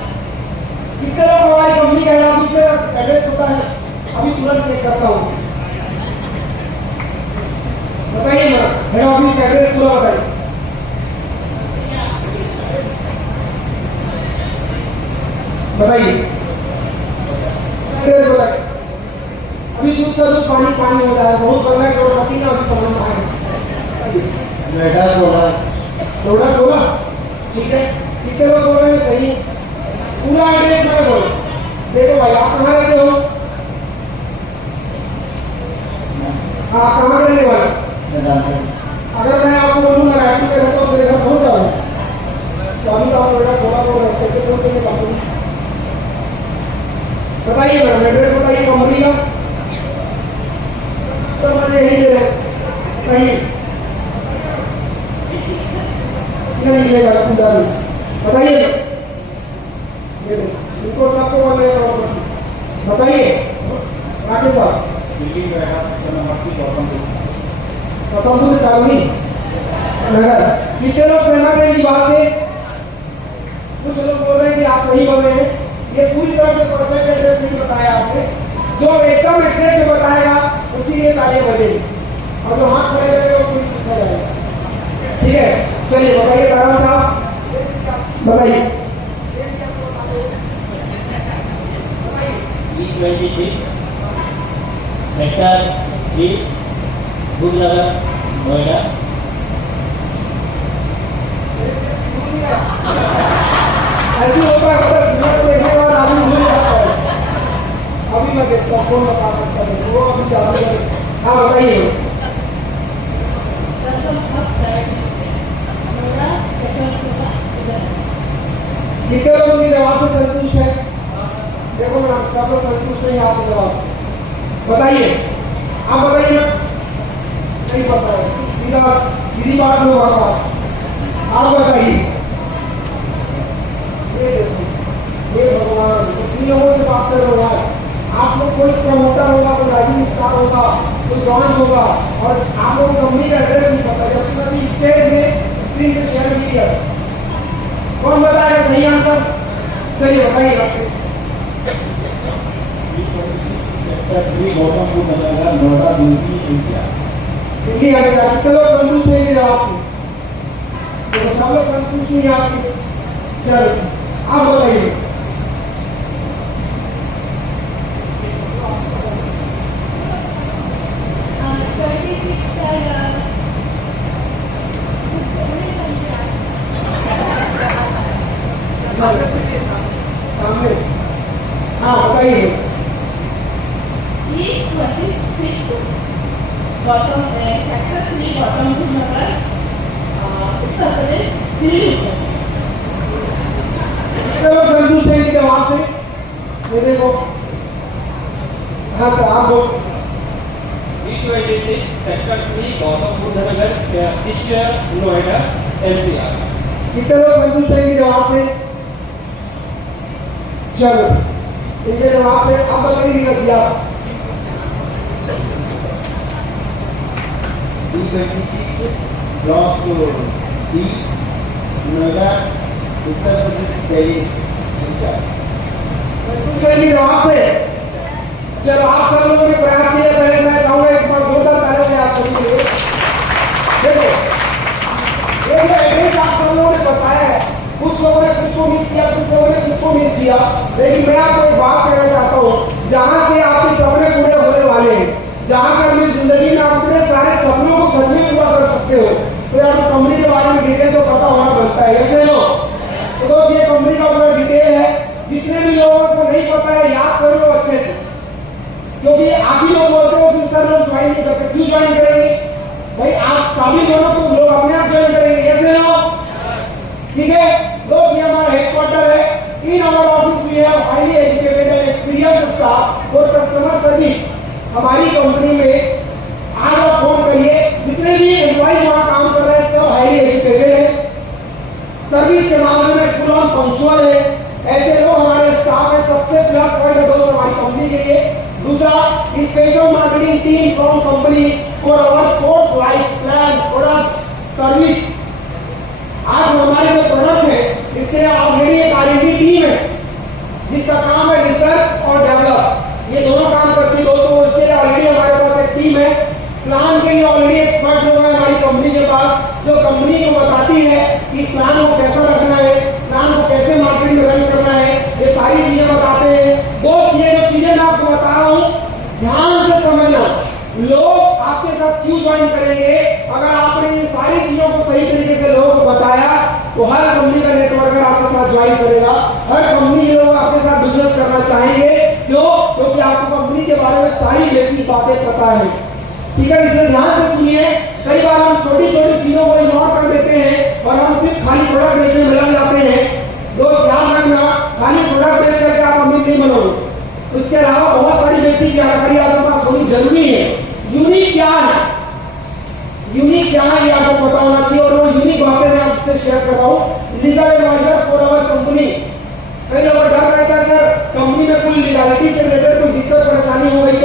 कितने लोग हमारी कंपनी का हेड ऑफिस में एड्रेस होता है? अभी तुरंत चेक करता हूँ, बताइए ना हेड ऑफिस का एड्रेस पूरा बताइए। बताइए एड्रेस बताइए। अभी दूध का दूध पानी पानी हो रहा है, बहुत बढ़िया करोड़पति ना अभी समझ में आए। नोएडा 16 ठीक है। कितने लोग बोल रहे हैं? सही, पूरा एड्रेस मैं बोलो। देखो भाई, आप कहाँ रहते हो? हाँ, कहाँ रहने वाले? अगर मैं आपको बोलूँ मैं रायपुर में रहता हूँ, मेरे घर पहुँच जाऊँ, तो अभी तो आप नोएडा 16 को कैसे पहुँचेंगे कंपनी? बताइए मैडम, एड्रेस बताइए कंपनी का। तो मुझे यही दे रहे नहीं नहीं मिलेगा पूजा भी। बताइए इसको सबको बोले, बताइए राकेश साहब। गौतम बुद्ध कॉलोनी नगर। कितने लोग सहमत हैं की बात से? कुछ लोग बोल रहे हैं कि आप सही बोल रहे हैं। ये पूरी तरह से परफेक्ट एड्रेस नहीं बताया आपने। जो एकदम एग्जैक्ट बताएगा उसी लिए तालियां बजेगी, और जो हाथ खड़े करेगा उसको पूछा जाएगा, ठीक है। चलिए बताइए तारा साहब, बताइए। 26 सेक्टर 3 बुधनगर नोएडा। ऐसी होता है, देखने के बाद आदमी भूल जाता है। अभी मैं देखता हूँ कौन बता सकता है, वो अभी चालू है। हाँ बताइए। कितने लोग उनकी जवाब से संतुष्ट है? देखो ना, सब लोग संतुष्ट नहीं आपके जवाब से। बताइए, आप बताइए। नहीं पता है, सीधी बात लोग पास। आप बताइए। ये भगवान, इन लोगों से बात कर रहा है। आप लोग कोई प्रमोटर होगा, कोई राइजिंग स्टार होगा, कोई लॉन्च होगा, और आप लोग कंपनी का एड्रेस नहीं पता, जबकि अभी स्टेज में स्क्रीन पे शेयर भी किया। कौन बताएगा सही आंसर? चलिए बताइए। गौतम बुद्ध नगर नोएडा दिल्ली एशिया। दिल्ली एशिया। कितने लोग संतुष्ट हैं जवाब से? तो सब लोग संतुष्ट नहीं आपके। चलो आप बताइए। सामने। हाँ बताइए। गौतम सेक्टर 3 गौतम बुद्ध नगर उत्तर प्रदेश दिल्ली। चलो संतुष्ट है जवाब से? ये देखो, हाँ तो आप बोल। B26 सेक्टर 3 गौतम बुद्ध नगर ईस्ट नोएडा NCR। कितने लोग संतुष्ट रहेंगे जवाब से? चलो इनके जवाब से आप बताइए रख दिया। B26 block D Noida Uttar Pradesh Delhi NCR। संतुष्ट रहेंगे जवाब से? चलो आप सब लोगों ने प्रयास किया, पहले मैं चाहूंगा एक बार जोरदार तालियां से आप सभी के लिए। देखो ये जो एड्रेस आप सब लोगों ने बताया है, कुछ लोगों ने कुछ को मिस किया, कुछ लोगों ने कुछ को मिस किया, लेकिन मैं आपको एक बात कहना चाहता हूँ, जहां से आपके सपने पूरे होने वाले हैं, जहां से अपनी जिंदगी में आप अपने सारे सपनों को सच में पूरा कर सकते हो, तो यार उस कंपनी के बारे में डिटेल तो पता होना बनता है, ऐसे लो। तो दोस्त ये कंपनी का पूरा डिटेल है, जितने भी लोगों को नहीं पता है याद कर लो अच्छे से, क्योंकि आप ही लोग बोलते हो कि सर लोग ज्वाइन नहीं करते, क्यों ज्वाइन करेंगे भाई? आप काबिल हो तो लोग अपने आप ज्वाइन करेंगे, कैसे हो? ठीक है दोस्त, ये हमारा हेडक्वार्टर है। In our office we have highly educated and experienced staff for customer service. हमारी कंपनी में आज आप फोन करिए, जितने भी एम्प्लॉइज वहां काम कर रहे हैं सब हाईली एजुकेटेड है, सर्विस के मामले में फुल ऑन पंक्चुअल है, ऐसे लोग हमारे स्टाफ है। सबसे प्लस पॉइंट है दोस्त हमारी कंपनी के लिए। दूसरा, special marketing team from company for our course life plan product service. आज हमारे जो प्रोडक्ट है इसके ऑलरेडी एक R&D टीम है जिसका काम है रिसर्च और डेवलप, ये दोनों काम करती है दोस्तों। इसके लिए ऑलरेडी हमारे पास एक टीम है। प्लान के लिए ऑलरेडी एक्सपर्ट लोग हैं हमारी कंपनी के पास, जो कंपनी को बताती है कि प्लान को कैसा रखना है, प्लान को कैसे मार्केट में रन करना है, ये सारी चीजें बताते हैं दोस्त। ये जो चीजें मैं आपको बता रहा हूँ ध्यान से समझना, लोग आपके साथ क्यों ज्वाइन करेंगे? अगर आपने इन सारी चीजों को सही तरीके से लोगों को बताया तो हर कंपनी का नेटवर्कर आपके साथ ज्वाइन करेगा, हर कंपनी के लोग आपके साथ बिजनेस करना चाहेंगे। क्यों? क्योंकि आपको कंपनी के बारे में सारी बेसिक बातें पता है, ठीक है? इसलिए ध्यान से सुनिए। कई बार हम छोटी छोटी चीजों को इग्नोर कर देते हैं और हम सिर्फ खाली प्रोडक्ट बेचने में लग जाते हैं। दोस्त ध्यान रखना, खाली प्रोडक्ट बेच करके आप अमीर नहीं बनोगे, उसके अलावा बहुत सारी बेसिक जानकारी आपके पास होनी जरूरी है। यूनिक क्या है, यूनिक क्या है ये आपको पता होना चाहिए, और वो यूनिक बातें मैं आपसे शेयर कर रहा हूँ। Legal adviser for our company. कई लोगों को डर रहता है सर कंपनी में कोई लीगलिटी से रिलेटेड कोई दिक्कत परेशानी हो गई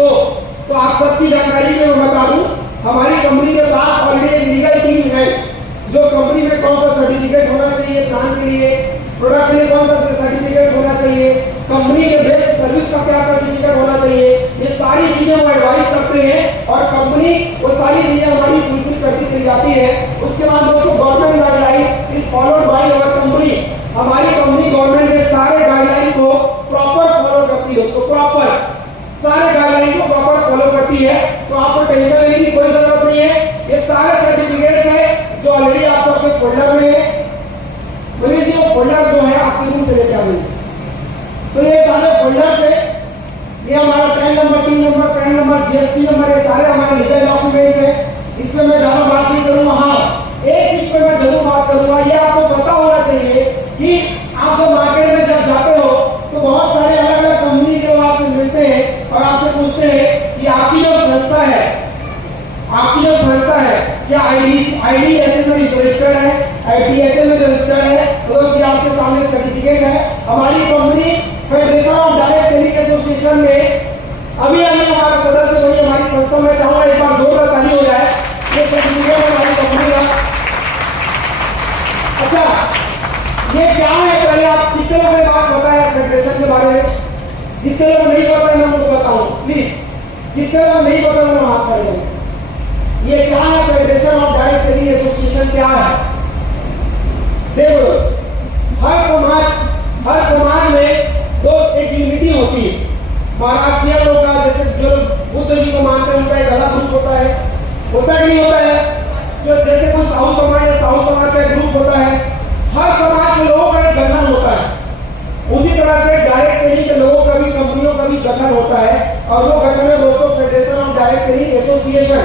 तो आप सबकी जानकारी में मैं बता दूं, हमारी कंपनी के पास ऑलरेडी एक लीगल टीम है जो कंपनी में कौन सा सर्टिफिकेट होना चाहिए, प्लान के लिए, प्रोडक्ट के लिए कौन सा सर्टिफिकेट होना चाहिए, कंपनी के बेस्ट सर्विस का क्या सर्टिफिकेट होना चाहिए, ये सारी चीजें वो एडवाइस करते हैं और कंपनी वो सारी चीजें हमारी फुलफिल करती चली जाती है। उसके बाद दोस्तों government guideline is followed by our company. हमारी कंपनी गवर्नमेंट के सारे गाइडलाइन को प्रॉपर फॉलो करती है दोस्तों, प्रॉपर सारे गाइडलाइन को प्रॉपर फॉलो करती है। तो आपको टेंशन लेने की कोई जरूरत नहीं है। ये सारे सर्टिफिकेट है जो ऑलरेडी आप सबके फोल्डर में है, बोलिए जी वो फोल्डर जो है आपके रूम से लेकर आएंगे। तो ये सारे फोल्डर से ये हमारा pan number, team number, pan number, GST number, ये सारे हमारे लीगल डॉक्यूमेंट्स है। इसमें मैं ज्यादा बात नहीं करूंगा। हाँ, एक चीज पे मैं जरूर बात करूंगा, ये आपको पता होना चाहिए कि आप जब मार्केट में जब जाते हो तो बहुत सारे अलग अलग कंपनी के लोग आपसे मिलते हैं और आपसे पूछते हैं कि आपकी जो संस्था है, आपकी जो संस्था है क्या IDSA में रजिस्टर्ड है, ITSA में रजिस्टर्ड है? तो दोस्तों आपके सामने सर्टिफिकेट है। हमारी company federation of direct selling association में अभी हमारा सदस्य हुई हमारी संस्था में, चाहूंगा एक बार जोरदार ताली हो जाए। ये सर्टिफिकेट है हमारी कंपनी का। अच्छा ये क्या है, पहले आप कितने लोगों ने बात बताया फेडरेशन के बारे में? जितने लोग नहीं पता है मैं उनको बताऊं प्लीज, जितने लोग नहीं पता है हाथ करेंगे। ये क्या है federation of direct selling association क्या है? देखो हर समाज में दोस्त एक यूनिटी होती है। महाराष्ट्रीय लोग का जैसे जो बुद्ध जी को मानते हैं उनका एक अलग ग्रुप होता है कि नहीं होता है? जो जैसे कुछ साउथ समाज का एक ग्रुप होता है। हर समाज के लोगों का एक गठन होता है। उसी तरह से डायरेक्ट सेलिंग के लोगों का भी, कंपनियों का भी गठन होता है और वो गठन है दोस्तों federation of direct selling association.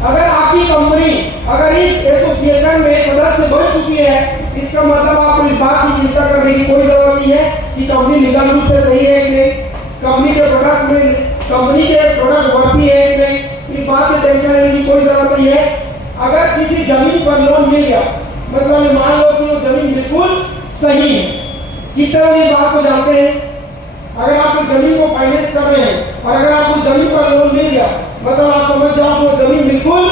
अगर आपकी कंपनी अगर इस एसोसिएशन में सदस्य बन चुकी है, इसका मतलब आपको इस बात की चिंता करने की कोई जरूरत नहीं है कि कंपनी लीगल रूप से सही है कि नहीं, कंपनी के प्रोडक्ट वर्ती है कि नहीं, इस बात से रही है, अगर किसी जमीन पर लोन मिल गया, मतलब मान लो कि वो जमीन बिल्कुल सही है, कितना भी बात को जानते हैं, अगर आप जमीन को फाइनेंस कर रहे हैं और अगर आपको जमीन पर लोन मिल गया, मतलब आप समझ जाओ कि वो जमीन बिल्कुल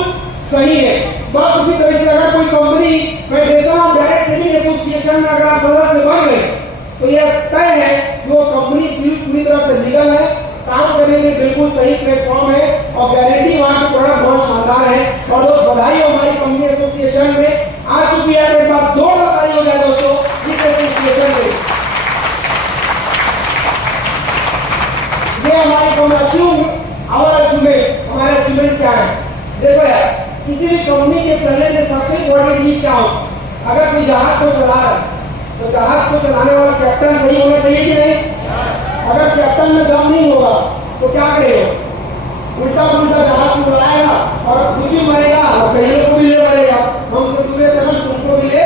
सही है। बस उसी तरह से अगर कोई company federation of direct selling association में अगर आप सदस्य बन गए, तो यह तय है कि वो कंपनी पूरी तरह से लीगल है, काम करने के बिल्कुल सही प्लेटफॉर्म है और गारंटी वहां की प्रोडक्ट बहुत शानदार है। और दोस्त बधाई हो, हमारी कंपनी एसोसिएशन में आ चुकी है। एक बार जोरदार ताली हो जाए दोस्तों इस एसोसिएशन में। ये हमारी हमारे अचीवमेंट क्या है? देखो यार, किसी भी कंपनी के चलने में सबसे इम्पोर्टेंट चीज क्या हो? अगर कोई जहाज को चला रहा है तो जहाज को चलाने वाला कैप्टन सही होना चाहिए कि नहीं? अगर कैप्टन में दम नहीं होगा तो क्या करेगा? उल्टा उल्टा जहाज को उड़ाएगा और खुद भी मरेगा और कई लोग को भी ले मरेगा। हम तो डूबे समय तुमको भी ले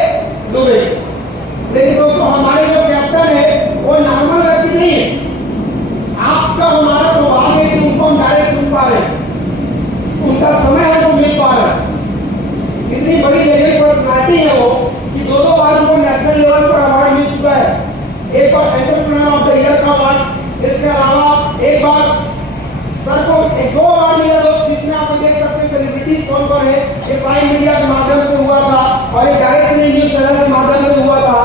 डूबे। लेकिन दोस्तों हमारे जो कैप्टन है वो नॉर्मल व्यक्ति नहीं है। आपका हमारा स्वभाव है कि उनको हम डायरेक्ट सुन पा रहे हैं, उनका समय है तो मिल पा रहे हैं। इतनी बड़ी लेवल पर्सनालिटी है वो कि दो बार उनको नेशनल लेवल पर अवार्ड मिल चुका है। एक बार एंटरप्रेन्योर ऑफ द ईयर का अवार्ड, इसके अलावा एक बार सर को एक 2 अवार्ड मिला दोस्त, जिसमें आप देख सकते हैं सेलिब्रिटीज कौन कौन है। ये प्राइम मीडिया के माध्यम से हुआ था और एक डायरेक्ट न्यूज चैनल के माध्यम से हुआ था।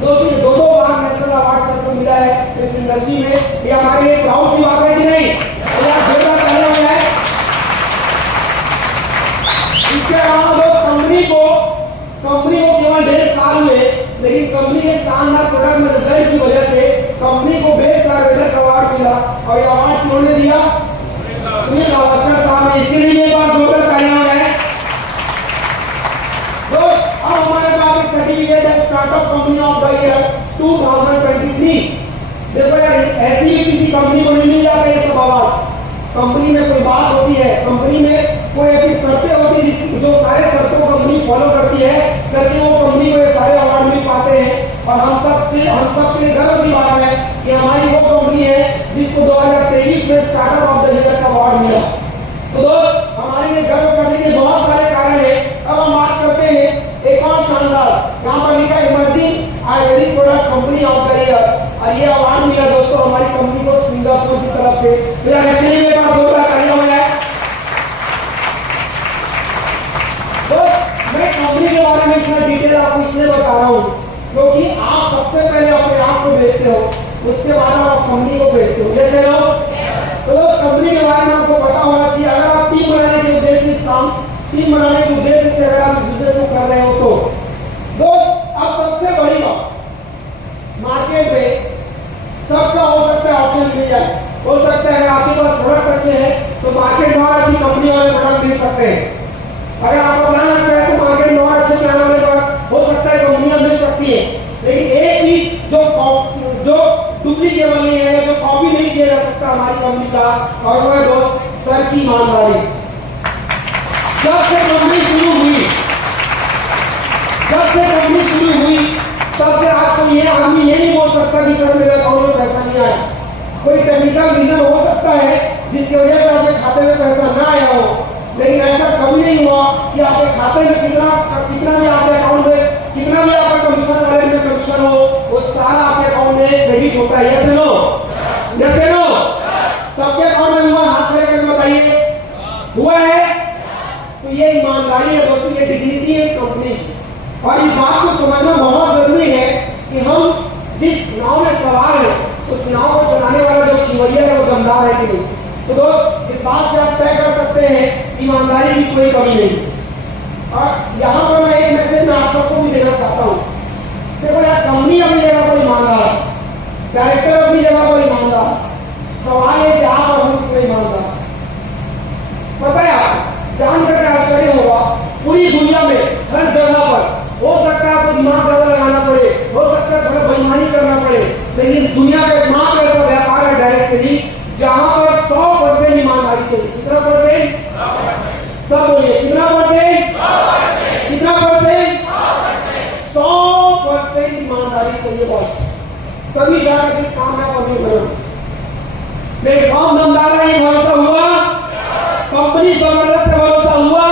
दोस्तों 2 बार नेशनल अवार्ड सर को मिला है इस इंडस्ट्री में। ये हमारे लिए प्राउड की बात है कि नहीं? इसके अलावा दोस्त कंपनी को केवल 1.5 साल हुए, लेकिन कंपनी के शानदार प्रोडक्ट में रिजल्ट की वजह से कंपनी को बेस्ट ऑर्गेनाइजर का अवार्ड मिला। और ये अवार्ड किन्होंने दिया? सुनील गावस्कर साहब ने। इसके लिए एक बार जोरदार तालियां हैं। दोस्त अब हमारे पास एक सर्टिफिकेट है startup company of the year 2023। देखो यार, ऐसी भी किसी कंपनी को नहीं मिल जाता ये सब अवार्ड। कंपनी में कोई बात होती है, कंपनी में कोई ऐसी शर्तें होती है जो सारे शर्तों को कंपनी फॉलो करती है, करके वो कंपनी को ये सारे अवार्ड मिल पाते हैं। और हम सब के लिए गर्व की बात है कि हमारी वो कंपनी है जिसको 2023 में स्टार्टअप ऑफ द ईयर का अवार्ड मिला। तो दोस्त हमारे लिए गर्व करने के बहुत सारे कारण है। अब हम बात करते हैं एक और शानदार, यहाँ पर लिखा emerging Ayurvedic product company of the year, और ये अवार्ड मिला दोस्तों हमारी कंपनी को सिंगापुर की तरफ से। तो यार इसके लिए मेरे पास होता तालियां हो जाए। मैं कंपनी के बारे में इतना डिटेल आपको इसलिए बता रहा हूँ क्योंकि आप सबसे पहले अपने आप को बेचते हो, उसके बाद आप कंपनी को बेचते हो। जैसे लोग तो कंपनी के बारे में आपको पता होना चाहिए। अगर आप टीम बनाने के उद्देश्य टीम बनाने के उद्देश्य से अगर आप बिजनेस को कर रहे हो तो दोस्त अब सबसे बड़ी बात, मार्केट में सबका हो सकता है ऑप्शन मिल जाए। हो सकता है आपके पास प्रोडक्ट अच्छे हैं तो मार्केट में और अच्छी कंपनी वाले प्रोडक्ट मिल सकते हैं। अगर आपका प्लान अच्छा है तो मार्केट में और अच्छे प्लान वाले प्रोडक्ट हो सकता है कंपनियां मिल सकती है। लेकिन एक चीज जो डुप्लीकेट बनी है, जो कॉपी नहीं किया जा सकता हमारी कंपनी का, और वो है दोस्त सर की ईमानदारी। जब से कंपनी शुरू हुई तब से आज कोई ये आदमी ये नहीं बोल सकता कि सर मेरे अकाउंट में पैसा नहीं आया। कोई टेक्निकल रीजन हो सकता है जिसकी वजह से आपके खाते में पैसा ना आया हो, लेकिन ऐसा कभी नहीं हुआ कि आपके खाते में कितना भी आपके अकाउंट में कितना भी आपका कमीशन वाले में कमीशन हो, वो सारा आपके अकाउंट में क्रेडिट होता है। Yes no? सबके अकाउंट में हुआ? हाथ खड़े करके बताइए, हुआ है? तो ये ईमानदारी है दोस्तों, ये डिग्निटी है कंपनी की। और इस बात को समझना बहुत जरूरी है कि हम जिस नाव में सवार है उस नाव को चलाने वाला जो खिवैया है वो दमदार है कि नहीं। तो दोस्त इस बात से आप तय कर सकते हैं ईमानदारी की कोई कमी नहीं। और यहाँ पर मैं एक मैसेज मैं आप सबको भी देना चाहता हूँ। देखो यार, कंपनी अपनी जगह पर ईमानदार, डायरेक्टर अपनी जगह पर ईमानदार, सवाल है कि आप और हम कितने ईमानदार। पता है आप जानकर आश्चर्य होगा, पूरी दुनिया में हर जगह पर हो सकता है आपको दिमाग ज्यादा लगाना पड़े, हो सकता है थोड़ा बेईमानी करना पड़े, लेकिन दुनिया का एकमात्र ऐसा व्यापार है डायरेक्ट सेलिंग जहां पर 100% ईमानदारी चाहिए। कितना परसेंट? सब बोलिए, कितना परसेंट? 100% ईमानदारी चाहिए बॉस, तभी जाकर इस काम में आप अभी करो। प्लेटफॉर्म दमदार नहीं, भरोसा हुआ, कंपनी जबरदस्त भरोसा हुआ,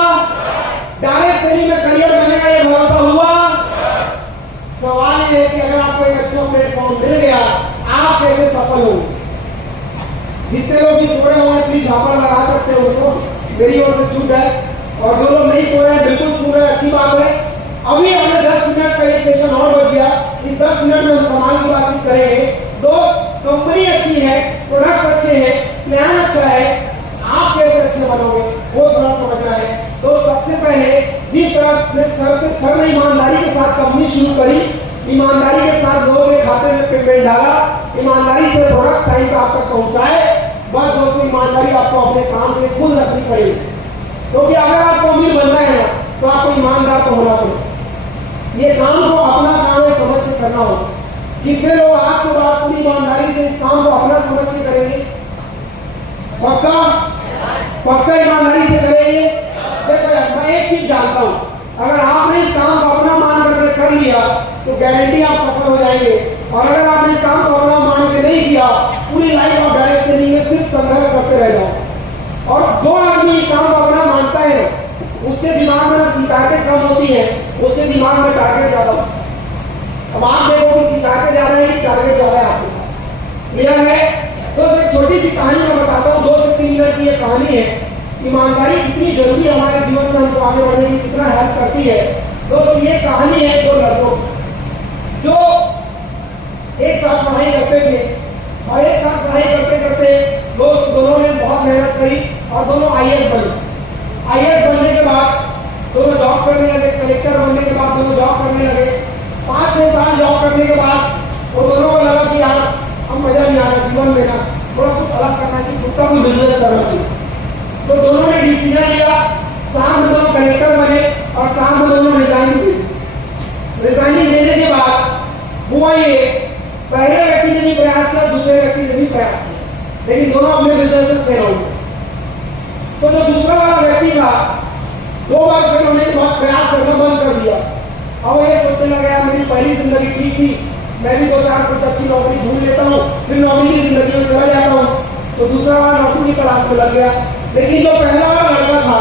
मेरी ओर से छूट है। और जो लोग नहीं सो रहे हैं बिल्कुल सुन रहे हैं, अच्छी बात है। अभी हमने 10 मिनट का एक सेशन और बच गया। इस 10 मिनट में हम कमाल की बातचीत करेंगे। दोस्त, कंपनी अच्छी है, प्रोडक्ट अच्छे हैं, प्लान अच्छा है, आप कैसे अच्छे बनोगे वो थोड़ा समझना है। तो सबसे पहले जिस तरह से सर ने ईमानदारी के साथ कंपनी शुरू करी, ईमानदारी के साथ लोगों के खाते में पेमेंट डाला, ईमानदारी से प्रोडक्ट टाइम पर आप तक पहुंचाए, बस दोस्तों ईमानदारी आपको अपने काम में खुद रखनी पड़ेगी। क्योंकि अगर आपको अमीर बनना है ना तो आपको ईमानदार तो होना पड़ेगा। ये काम को अपना काम है समझ से करना होगा। कितने लोग आज के बाद पूरी ईमानदारी से इस काम को अपना समझ के करेंगे? पक्का पक्का ईमानदारी से करेंगे। देखो मैं एक चीज जानता हूं, अगर आपने इस काम को अपना मान करके कर लिया तो गारंटी आप सफल हो जाएंगे। और अगर आपने इस काम को अपना मान के नहीं किया, पूरी लाइफ ऑफ डायरेक्ट सेलिंग में सिर्फ संघर्ष करते रह जाओ। और जो आदमी इस काम को अपना मानता है उसके दिमाग में शिकायतें कम होती है, उसके दिमाग में टारगेट ज्यादा होता है। अब आप देखो कि शिकायतें ज्यादा है कि टारगेट ज्यादा है आपके पास, क्लियर है? तो एक छोटी सी कहानी मैं बताता हूँ, 2 से 3 मिनट की ये कहानी है। ईमानदारी कितनी जरूरी है हमारे जीवन में, हमको आगे बढ़ने की कितना हेल्प करती है। दोस्तों ये कहानी है 2 लड़कों जो एक साथ पढ़ाई करते थे और एक साथ पढ़ाई करते करते दोनों ने बहुत मेहनत करी और दोनों IAS बने। IAS बनने के बाद दोनों जॉब करने लगे, कलेक्टर बनने के बाद दोनों जॉब करने लगे। 5-6 साल जॉब करने के बाद वो दोनों को लगा कि यार हम मजा नहीं आ रहा जीवन में, ना थोड़ा कुछ अलग करना चाहिए, खुद का कोई बिजनेस करना चाहिए। तो दोनों ने डिसीजन लिया, शाम में दोनों कलेक्टर बने और शाम में दोनों रिजाइनिंग दी। रिजाइनिंग देने के बाद हुआ ये, पहले व्यक्ति ने भी प्रयास किया, दूसरे व्यक्ति ने भी प्रयास किया, लेकिन दोनों अपने बिजनेस में फेल हो गए। तो जो दूसरा वाला व्यक्ति था 2 बार फेल होने के बाद प्रयास करना बंद कर दिया। अब ये सोचने लगा यार मेरी पहली जिंदगी ठीक थी, मैं भी 2-4 कुछ अच्छी नौकरी ढूंढ लेता हूँ, फिर नौकरी की जिंदगी में चला जाता हूँ। तो दूसरा वाला नौकरी की तलाश में लग गया। लेकिन जो पहला वाला लड़का था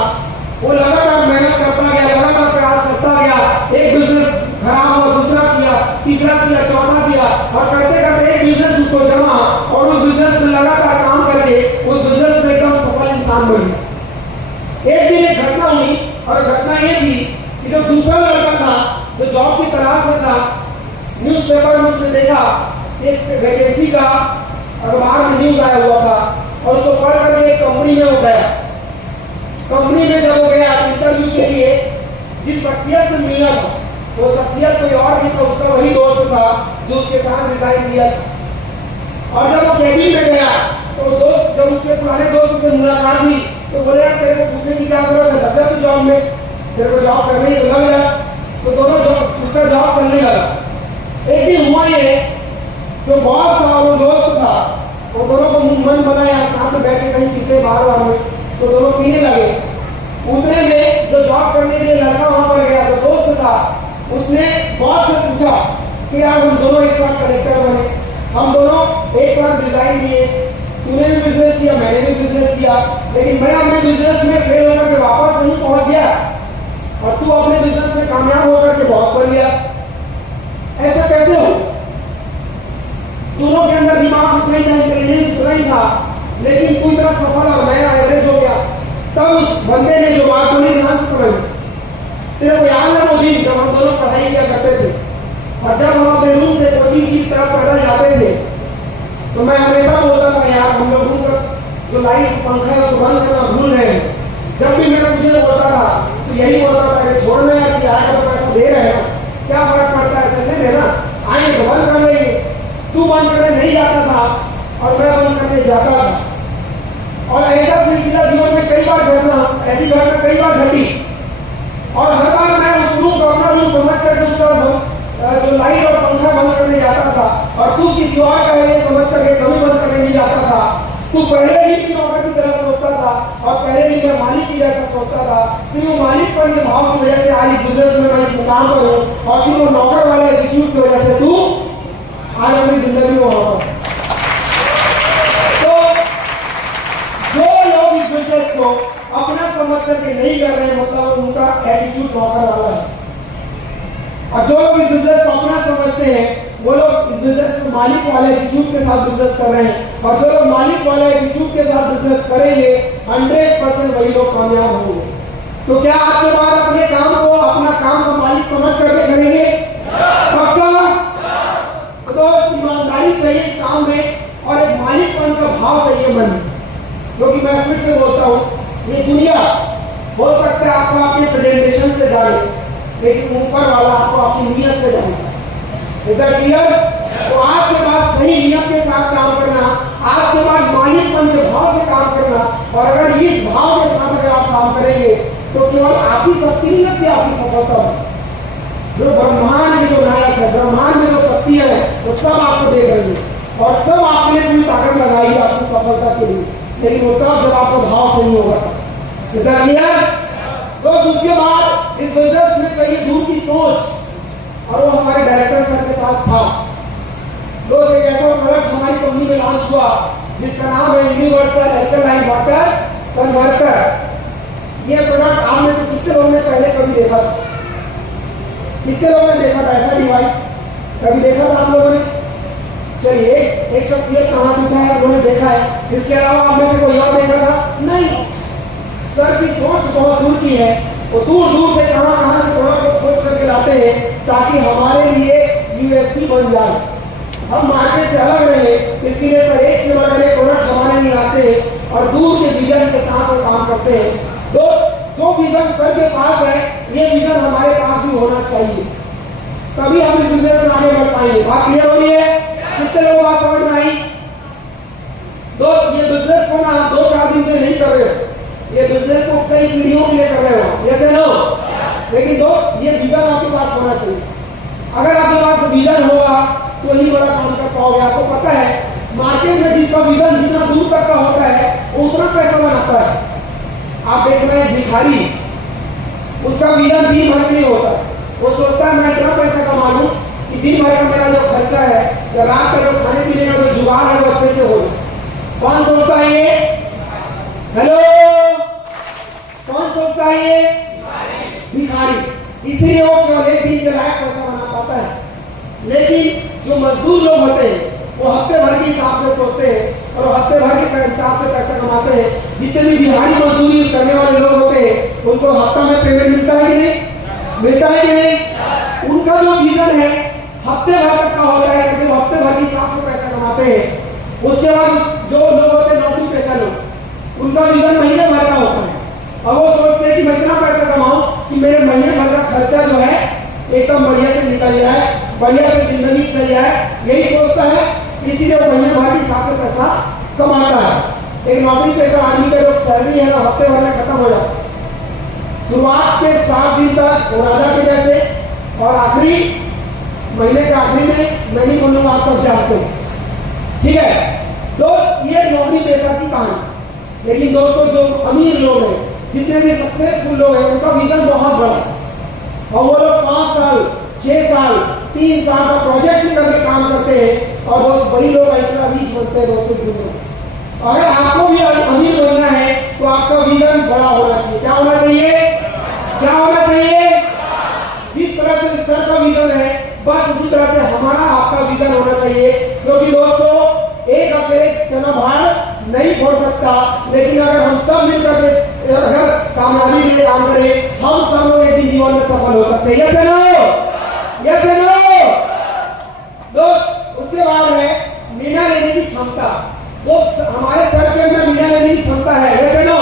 वो लगातार मेहनत करता गया, लगातार प्रयास करता गया। एक बिजनेस खराब हुआ, दूसरा किया, तीसरा किया, चौथा किया और करते करते एक बिजनेस उसको जमा और उस बिजनेस में लगातार काम करके उस बिजनेस में एकदम सफल इंसान बन गया। एक दिन एक घटना हुई और घटना ये थी कि जो दूसरा लड़का था जो जॉब की तलाश में था, न्यूज़पेपर में उसने देखा एक वैकेंसी का अखबार में न्यूज आया हुआ था और उसको पढ़ करके एक कंपनी में वो गया। कंपनी में जब वो गया इंटरव्यू के लिए, जिस शख्सियत से मिलना था वो शख्सियत कोई और नहीं था, उसका वही दोस्त था जो उसके साथ रिजाइन दिया था। और जब वो कैबिन में गया तो दोस्त जब उसके पुराने दोस्त से मुलाकात हुई तो बोले यार तेरे को पूछने की क्या जरूरत है, लग जा तू जॉब में, तेरे को जॉब करनी है तो लग जा। तो दोनों उसका जॉब चलने लगा। एक दिन हुआ ये, जो बॉस था वो दोस्त था, वो दोनों को मन बनाया साथ में बैठे कहीं पीते बाहर में, तो दोनों पीने लगे। उतने में जो जॉब करने के लिए लड़का वहां पर गया तो दोस्त था, उसने बॉस से पूछा कि यार हम दोनों एक साथ कलेक्टर बने, हम दोनों एक साथ डिजाइन किए, तूने भी बिजनेस किया मैंने भी बिजनेस किया, लेकिन मैं अपने बिजनेस में फेल होकर के वापस नहीं पहुंच गया और तू अपने बिजनेस में कामयाब होकर के बॉस बन गया। ऐसा कैसे हो? दोनों के अंदर दिमाग उतना ही इंटेलिजेंस उतना ही था, लेकिन तू इतना सफल और मैं एवरेज हो गया। तब उस बंदे ने जो बात बोली ध्यान से समझ, तेरे को याद है वो दिन जब हम दोनों पढ़ाई किया करते थे और जब हम अपने रूम से कोचिंग की तरफ पैदल जाते थे तो मैं हमेशा बोलता था यार हम लोग रूम का जो लाइट पंखा है उसको बंद करना भूल रहे हैं। जब भी मैं तुझे बोलता था तो यही बोलता था कि छोड़ना यार कि आएगा तो पैसा दे रहे हैं, क्या फर्क पड़ता है, चलने देना, आएंगे तो बंद कर लेंगे। तू बंद करने नहीं जाता था और मैं बंद करने जाता था और ऐसा सिलसिला जीवन में कई बार घटना, ऐसी घटना कई बार घटी और हर बार मैं उस रूम को अपना रूम समझ करके उसका जो लाइट और पंखा बंद करने जाता था और तू किसी और का ये समझ करके कभी बंद करने नहीं जाता था। तू पहले ही की नौकर की तरह सोचता था और पहले ही मैं मालिक की जैसा सोचता था, फिर वो मालिक पर भाव की वजह से आज बिजनेस में मैं इस मुकाम पर हूँ और फिर वो नौकर वाले एटीट्यूड की वजह से तू आज अपनी जिंदगी में वहां पर। तो जो लोग इस बिजनेस को अपना समझ करके नहीं कर रहे हैं मतलब उनका एटीट्यूड नौकर वाला है, और जो लोग इस बिजनेस को अपना समझते हैं वो लोग इस बिजनेस मालिक वाले एटीट्यूड के साथ बिजनेस कर रहे हैं, और जो लोग मालिक वाले एटीट्यूड के साथ बिजनेस करेंगे 100% वही लोग कामयाब होंगे। तो क्या आज के बाद अपने काम को अपना काम का मालिक समझ करके करेंगे? पक्का? तो दोस्त, ईमानदारी चाहिए इस काम में और एक मालिकपन का भाव चाहिए मन में। क्योंकि मैं फिर से बोलता हूँ, ये दुनिया हो सकता है आपको आपके प्रेजेंटेशन से जाने, लेकिन ऊपर वाला आपको आपकी नीयत से जाने। इधर क्लियर? तो आज के बाद सही नियत के साथ काम करना, आज के बाद मालिकपन के भाव से काम करना, और अगर इस भाव के साथ अगर आप काम करेंगे तो केवल आप ही शक्ति नहीं लगती, आपकी सफलता है। जो ब्रह्मांड में जो नायक है, ब्रह्मांड में जो शक्ति है, वो सब आपको देख रही है और सब आपने पूरी ताकत लगाई आपकी सफलता के लिए, लेकिन वो तब जब आपको भाव सही होगा। इधर क्लियर? तो उसके बाद इस बिजनेस में चाहिए दूर की सोच, और वो हमारे डायरेक्टर सर के पास था। दोस्त, एक ऐसा प्रोडक्ट हमारी कंपनी में लॉन्च हुआ जिसका नाम है यूनिवर्सल एल्कलाइन वाटर कन्वर्टर। ये प्रोडक्ट आप में से कितने लोगों ने पहले कभी देखा था? कितने लोगों ने देखा था ऐसा डिवाइस? कभी देखा था आप लोगों ने? चलिए, एक शख्सियत कहाँ दिखा है, उन्होंने देखा है। इसके अलावा आप में से कोई और देखा था? नहीं। सर की सोच बहुत दूर की है, वो दूर दूर से कहाँ से प्रोडक्ट को खोज करके लाते हैं ताकि हमारे लिए यूएसपी बन जाए, हम मार्केट से अलग रहे। इसके लिए सर एक से बढ़कर एक प्रोडक्ट हमारे लिए लाते हैं और दूर के विजन के साथ वो काम करते हैं। जो विजन सर के पास है, ये विजन हमारे पास भी होना चाहिए, तभी हम इस बिजनेस में आगे बढ़ पाएंगे। बात क्लियर हो रही है? कितने लोगों बात समझ में आई? दोस्त, ये बिजनेस को ना 2-4 दिन में नहीं कर रहे हो, ये बिजनेस को कई पीढ़ियों के लिए कर रहे हो, जैसे नो। लेकिन दोस्त, ये विजन आपके पास होना चाहिए। अगर आपके पास विजन होगा तो ही बड़ा काम कर पाओगे। आपको पता है मार्केट में जिसका विजन जितना दूर तक का होता है वो उतना पैसा बनाता है। आप देख रहे हैं भिखारी, उसका विजन दिन भर के लिए होता है। वो सोचता है मैं इतना पैसा कमा लूं कि दिन भर का मेरा जो खर्चा है या रात का जो खाने पीने का जो जुगाड़ है वो अच्छे से हो जाए। कौन सोचता है ये? हेलो, कौन सोचता है ये? भिखारी। इसलिए वो केवल एक दिन के लायक पैसा बना पाता है। लेकिन जो मजदूर लोग होते हैं वो हफ्ते भर के हिसाब से सोचते हैं और हफ्ते भर के हिसाब से पैसा कमाते हैं। जितने भी दिहाड़ी मजदूरी करने वाले लोग होते हैं उनको हफ्ता में पेमेंट मिलता है कि नहीं? मिलता है कि नहीं? उनका जो विजन है हफ्ते भर तक का होता है, क्योंकि वो हफ्ते भर के हिसाब से पैसा कमाते हैं। उसके बाद जो लोग होते हैं नौकरी पेशा लोग, उनका विजन महीने भर का होता है। अब वो सोचते हैं कि मैं इतना पैसा कमाऊं कि मेरे महीने भर का खर्चा जो है एकदम बढ़िया से निकल जाए, बढ़िया से जिंदगी चल जाए, यही सोचता है। इसीलिए वो महीने भर के हिसाब से पैसा कमाता है। एक नौकरी पेशा आदमी का जो सैलरी है ना हफ्ते भर में खत्म हो जाता है। शुरुआत के 7 दिन तक वो राजा के जैसे, और आखिरी महीने के आखिरी में मैं नहीं बोलूंगा, आप सब जानते हैं। ठीक है दोस्त, ये नौकरी पेशा की कहानी। लेकिन दोस्तों, जो अमीर लोग हैं, जितने भी सक्सेसफुल लोग हैं, उनका विजन बहुत बड़ा है और वो लोग 5 साल 6 साल 3 साल का प्रोजेक्ट भी करके काम करते हैं। और दोस्त, वही लोग इतना रीच बनते हैं दोस्तों दुनिया। अगर आपको भी अमीर बनना है तो आपका विजन बड़ा होना चाहिए। क्या होना चाहिए? क्या होना चाहिए? जिस तरह से सर का विजन है बस उसी तरह से हमारा आपका विजन होना चाहिए। क्योंकि दोस्तों, एक अकेले चना भाड़ नहीं फोड़ सकता, लेकिन अगर हम सब मिलकर अगर कामयाबी के लिए काम करें, हम सब लोग एक दिन जीवन में सफल हो सकते हैं। Yes no? Yes no? दोस्त, उसके बाद है निर्णय लेने की क्षमता। दोस्त, हमारे सर के अंदर निर्णय लेने की क्षमता है। Yes no?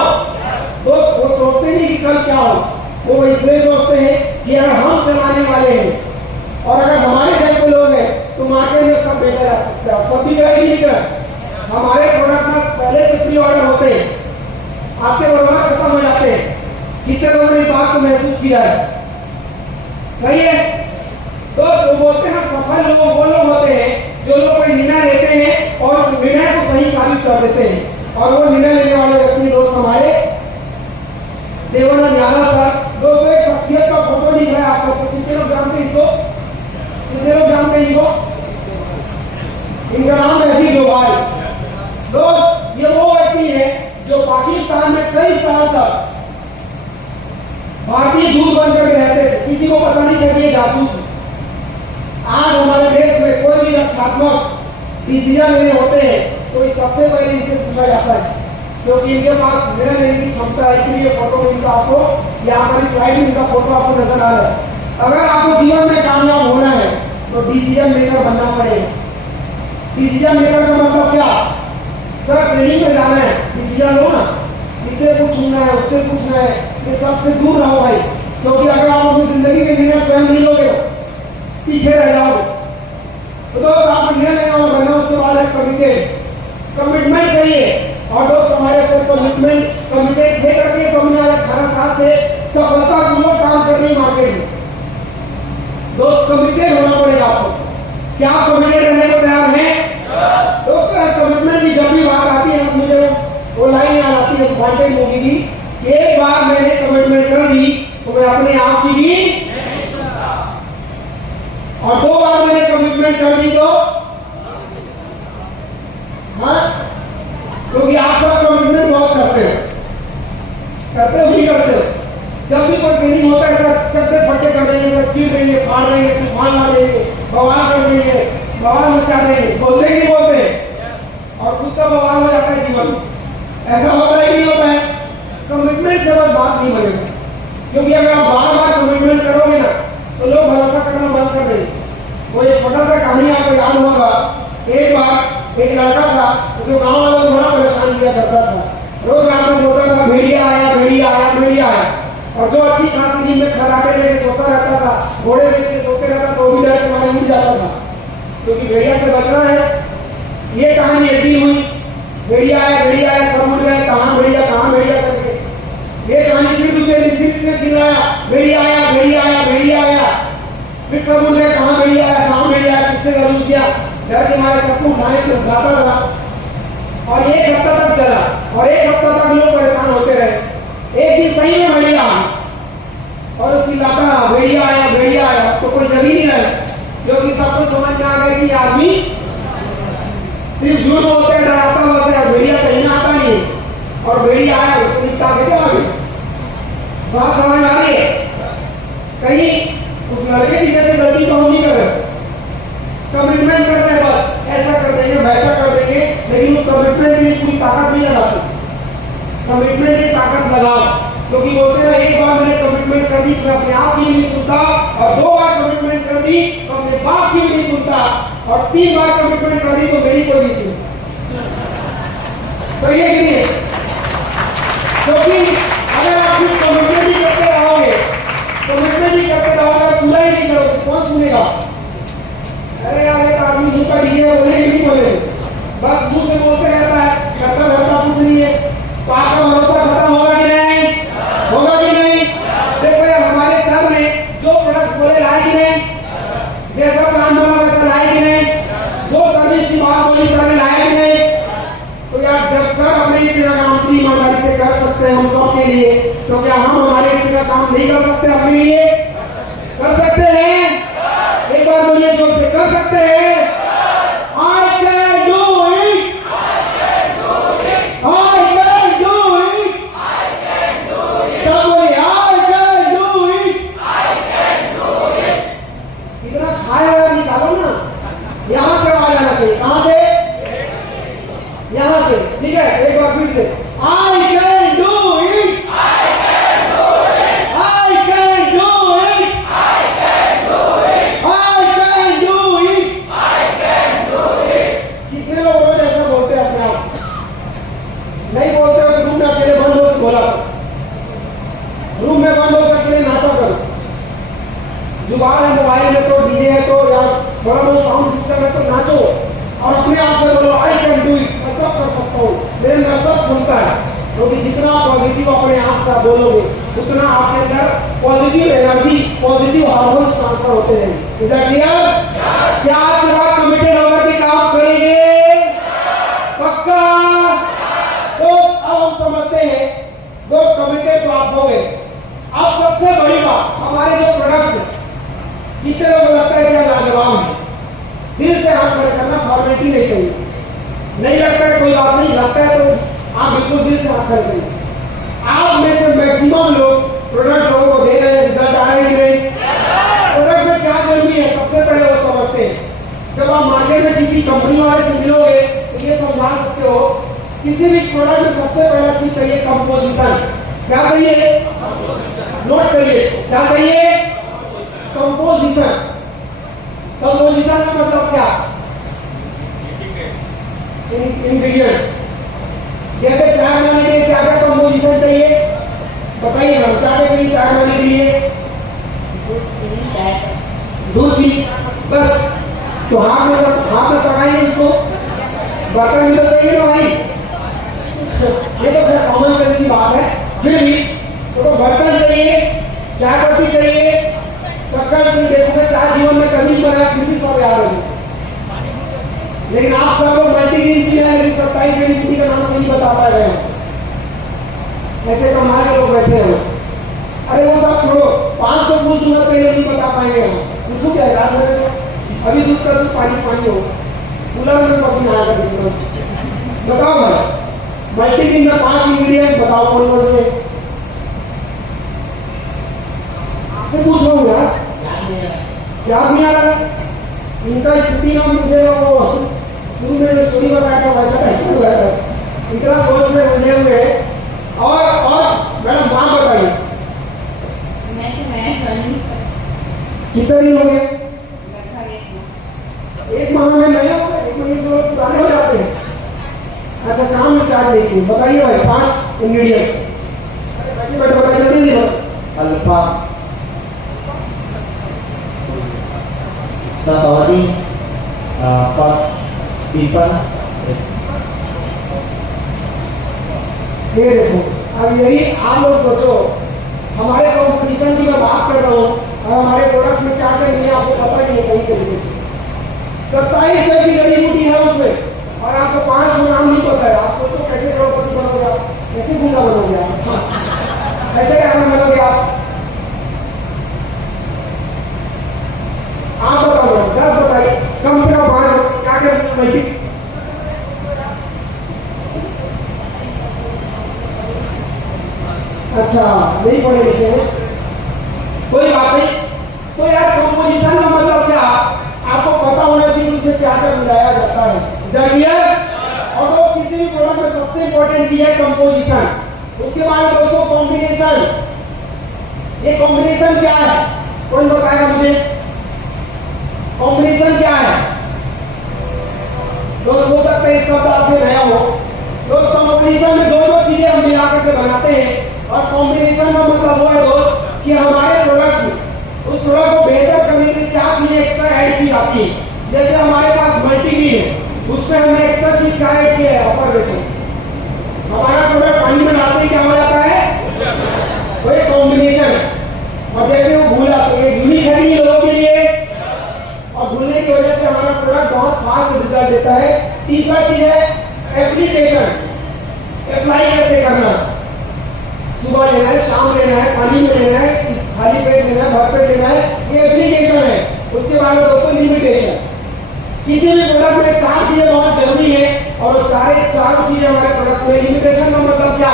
दोस्त, वो सोचते नहीं कि कल क्या हो, वो इसलिए सोचते हैं कि अगर हम चलाने वाले हैं और अगर हमारे जैसे लोग हैं तो मार्केट में सब बेचा जा सकता है। सब भी करेगी नहीं कर। हमारे प्रोडक्ट में पहले से प्री ऑर्डर होते हैं, आपके बराबर खत्म हो जाते हैं। कितने लोगों ने इस बात को महसूस किया है? सही है दोस्त, वो बोलते हैं सफल लोग वो लोग होते हैं जो लोग कोई निर्णय लेते हैं और उस निर्णय को सही साबित कर देते हैं। और वो निर्णय लेने वाले व्यक्ति दोस्त हमारे देवानंद यादव सर। दोस्तों, एक शख्सियत का फोटो दिख रहा है आप सबको। कितने लोग जानते हैं इसको? कितने लोग जानते हैं इनको? इनका नाम है अजीत डोभाल। दोस्त, ये वो व्यक्ति है जो पाकिस्तान में कई साल तक भारतीय दूत बनकर रहते थे, किसी को पता नहीं था कि ये जासूस है। आज हमारे देश में कोई कोई भी रक्षात्मक डिसीजन लेने होते हैं तो सबसे पहले इनसे पूछा जाता है, क्योंकि इनके पास निर्णय लेने की क्षमता है। इसलिए फोटो इनका आपको यहाँ पर स्लाइड में इनका फोटो आपको नजर आ रहा है। अगर आपको जीवन में कामयाब होना है तो डिसीजन मेकर बनना पड़ेगा। डिसीजन मेकर का मतलब क्या? सर ट्रेनिंग में जाना है, डिसीजन लो ना, इससे पूछना है, उससे पूछना है, ये सबसे दूर रहो भाई, क्योंकि अगर आप अपनी जिंदगी के निर्णय स्वयं नहीं लोगे पीछे रह जाओगे। तो दोस्त आप निर्णय लेना और बनना, उसके बाद है कमिटमेंट चाहिए। और दोस्त हमारे साथ कमिटेड थे करके तो हमने 18 साल से सफलतापूर्वक काम कर रही मार्केट में। दोस्त कमिटेड होना पड़ेगा आपको। क्या आप कमिटेड रहने को तैयार हैं? दोस्तों कमिटमेंट की जब भी बात आती है मुझे वो लाइन याद आती है वांटेड मूवी की, एक बार मैंने कमिटमेंट कर दी तो मैं अपने आप की भी, और 2 बार मैंने कमिटमेंट कर दी तो हाँ, क्योंकि आप सब कमिटमेंट बहुत करते हो भी करते हो। जब भी कोई ट्रेनिंग होता है सर चलते फटे कर देंगे, सर चीर देंगे, फाड़ देंगे, तूफान ला देंगे, बवाल कर देंगे, बवाल मचा देंगे, बोलते ही नहीं बोलते, और खुद का बवाल हो जाता है जीवन। ऐसा होता है कि नहीं होता है? कमिटमेंट से बस बात नहीं बनेगा, क्योंकि अगर आप बार बार कमिटमेंट करोगे ना तो लोग भरोसा करना बंद कर देंगे। वो एक छोटा सा कहानी आपको याद होगा, एक बार एक लड़का था जो गांव वालों को बड़ा परेशान किया करता था। रोज रात में बोलता था भेड़िया आया, भेड़िया आया, भेड़िया आया, और जो अच्छी खासी नींद में खराटे लेके सोता रहता था, घोड़े बेच सोते रहता तो भी डर के मारे उठ जाता था, क्योंकि भेड़िया से बचना है। ये कहानी ऐसी हुई, भेड़िया आया, सब उठ गए, कहाँ भेड़िया करके। ये कहानी फिर दूसरे से चिल्लाया, भेड़िया आया, भेड़िया आया, भेड़िया आया, फिर सब उठ गए, कहाँ भेड़िया आया, किससे गलत किया, डर के मारे सबको उठाने से उठाता था। और 1 हफ्ता तक चला, और 1 हफ्ता तक लोग परेशान होते रहे। एक दिन सही में भेड़िया और चिल्लाता रहा, भेड़िया आया, तो कोई जगह नहीं रहे, क्योंकि सबको समझ में आ गया कि आदमी सिर्फ झूठ बोलते हैं, डराता होता है, भेड़िया सही में आता नहीं, और भेड़िया आया तो निपटा के चला गया। बात समझ आ रही है? कहीं उस लड़के की जैसे गलती तो हम नहीं कर रहे, कमिटमेंट करते हैं, बस ऐसा कर देंगे, वैसा कर देंगे, लेकिन उस कमिटमेंट की पूरी ताकत नहीं लगाते। कमिटमेंट की ताकत लगाओ, क्योंकि बोलते हैं एक बार मैंने कमिटमेंट कर दी तो अपने आप की नहीं सुनता, और 2 बार कमिटमेंट कर दी तो अपने बाप की नहीं सुनता, और 3 बार कमिटमेंट कर दी तो मेरी कोई नहीं सुनता। सही है कि नहीं? क्योंकि अगर आप सिर्फ कमिटमेंट ही करते रहोगे, पूरा ही नहीं करोगे, कौन सुनेगा? अरे यार एक आदमी मुंह का डीजे बोलेंगे नहीं बोलेंगे, बस मुंह से बोलते रहता है, करता धरता कुछ नहीं है। तो आपका भरोसा खत्म होगा कि नहीं? होगा कि नहीं? देखो यार हमारे सर ने जो प्रोडक्ट बोले लाए कि नहीं, जैसा काम बोला वैसा लाए कि नहीं, जो सर्विस की बात बोली सारे लाए कि नहीं। तो यार जब सर अपने इस तरह काम पूरी ईमानदारी से कर सकते हैं हम सबके लिए, तो क्या हम हमारे इस तरह काम नहीं कर सकते अपने लिए? कर सकते हैं? एक बार बोलिए जोर से, कर सकते हैं? I can do it. सब बोलिए I can do it. इतना खाया हुआ निकालो ना, यहाँ से आ जाना चाहिए। कहाँ से? यहाँ से, ठीक है? एक बार फिर से I can do it. कितने लोग रोज ऐसा बोलते हैं अपने आप? नहीं बोलते हो तो रूम में अकेले बंद हो बोला, रूम में बंद होकर अकेले नाचा करो। जुबान है, मोबाइल है तो, डीजे है तो, या बड़ा बड़ा साउंड सिस्टम है तो नाचो, और अपने आप से बोलो आई कैन डू इट, मैं सब कर सकता हूँ, मेरे अंदर सब सुनता है। क्योंकि जितना पॉजिटिव अपने आप से बोलोगे उतना आपके अंदर positive energy, positive hormones transfer होते हैं। Is that clear? क्या आज के बाद कमिटेड होकर के काम करेंगे? पक्का? तो अब हम समझते हैं जो कमिटेड तो आप हो गए। अब सबसे बड़ी बात, हमारे जो प्रोडक्ट्स हैं, कितने लोगों को लगता है कि लाजवाब है? दिल से हाथ खड़े करना, फॉर्मेलिटी नहीं चाहिए। नहीं लगता है कोई बात नहीं, लगता है तो आप बिल्कुल दिल से हाथ खड़े करिए। आप में से मैक्सिमम लोग प्रोडक्ट लोगों को दे रहे हैं, रिजल्ट आ रहे हैं कि नहीं? प्रोडक्ट में क्या जरूरी है सबसे पहले वो समझते हैं। जब बताओ मार्केट में किसी कंपनी वाले से मिलोगे तो ये समझा सकते हो किसी भी प्रोडक्ट में सबसे पहला चीज चाहिए कंपोजिशन। क्या चाहिए? नोट करिए, क्या चाहिए? कंपोजिशन। कंपोजिशन का मतलब क्या? इंग्रेडिएंट्स। जैसे चाय बनाने के लिए क्या क्या कंपोजिशन चाहिए बताइए ना, क्या क्या चाहिए चाय बनाने के लिए? दूध चाहिए, बस। तो हाथ में पकाएंगे इसको, बर्तन भी तो चाहिए ना भाई। ये तो फिर कॉमन सेंस की बात है, फिर भी तो बर्तन चाहिए, चाय पत्ती चाहिए, शक्कर चाहिए। देखो मैं चाय जीवन में कभी नहीं बनाया, फिर भी सब याद है। लेकिन आप सब लोग मल्टीग्रेन इंजीनियर, लेकिन 27 ग्रेन का नाम नहीं बता पा रहे हो। ऐसे कमाल के लोग बैठे हैं। अरे वो सब छोड़ो, 500 फूल दूध पहले नहीं बता पाएंगे हम, उसको क्या याद है? अभी दूध का दूध पानी पानी हो, कूलर में पसीना आया था। बताओ भाई, मल्टीग्रेन में 5 इंग्रेडिएंट बताओ कौन कौन से? आपसे पूछ रहा हूँ यार, याद नहीं आ रहा है? इनका स्थिति ना मुझे वो शुरू में जो स्टोरी बताया था वैसा नहीं हुआ था, इतना सोच में बने हुए। और मैडम नाम बताइए। कितने दिन हो गए? 1 माह में नए हो गए, 1 महीने तो पुराने हो जाते हैं। अच्छा, काम स्टार्ट नहीं किए, बताइए भाई 5 इंग्रेडिएंट। बैठे बताइए जल्दी नहीं। अल्फा, सतौरी, पीपल। ये देखो, अब यही आप लोग सोचो, हमारे कंपटीशन की मैं बात कर रहा हूँ और हमारे प्रोडक्ट में क्या क्या नहीं है आपको पता नहीं है सही तरीके से। 27 तरह की जड़ी बूटी है उसमें और आपको 5 नाम नहीं पता है। आप सोचो कैसे करोड़पति बनोगे आप, कैसे गुंडा बनोगे आप, कैसे क्या बनोगे आप बताओ। 10 बताइए, कम से कम 5 क्या क्या मल्टी। अच्छा, नहीं पढ़े लिखे हैं, कोई बात नहीं। तो यार कंपोजिशन का मतलब क्या? आपको पता होना चाहिए उससे क्या क्या मिलाया जाता है। जब और वो किसी भी प्रोडक्ट में सबसे इंपॉर्टेंट चीज है कंपोजिशन। उसके बाद दोस्तों कॉम्बिनेशन। ये कॉम्बिनेशन क्या है? कौन बताएगा मुझे? कॉम्बिनेशन क्या है? दोस्त हो सकते हैं इस शब्द आपके नया हो। दोस्त कॉम्बिनेशन में दो चीजें हम मिला करके बनाते हैं और कॉम्बिनेशन का मतलब वो है दोस्त कि हमारे प्रोडक्ट में उस प्रोडक्ट को बेहतर करने के लिए क्या चीजें एक्स्ट्रा ऐड की जाती है। जैसे हमारे पास मल्टीग्रेन है, उसमें हमने एक्स्ट्रा चीज क्या ऐड किया है? ऑपरेशन। हमारा प्रोडक्ट पानी में डालते ही क्या हो जाता है? वो एक कॉम्बिनेशन। और जैसे वो भूल जाते हैं, यूनिक है नहीं लोगों के लिए, और भूलने की वजह से हमारा प्रोडक्ट बहुत फास्ट रिजल्ट देता है। तीसरा चीज है एप्लीकेशन। अप्लाई कैसे करना? सुबह लेना है, शाम लेना है, पानी में लेना है, खाली पेट लेना है, भर पेट लेना है, ये एप्लीकेशन है। उसके बाद में दोस्तों लिमिटेशन। किसी भी प्रोडक्ट में 4 चीजें बहुत जरूरी है और वो चारों चीजें हमारे प्रोडक्ट में। लिमिटेशन का मतलब क्या?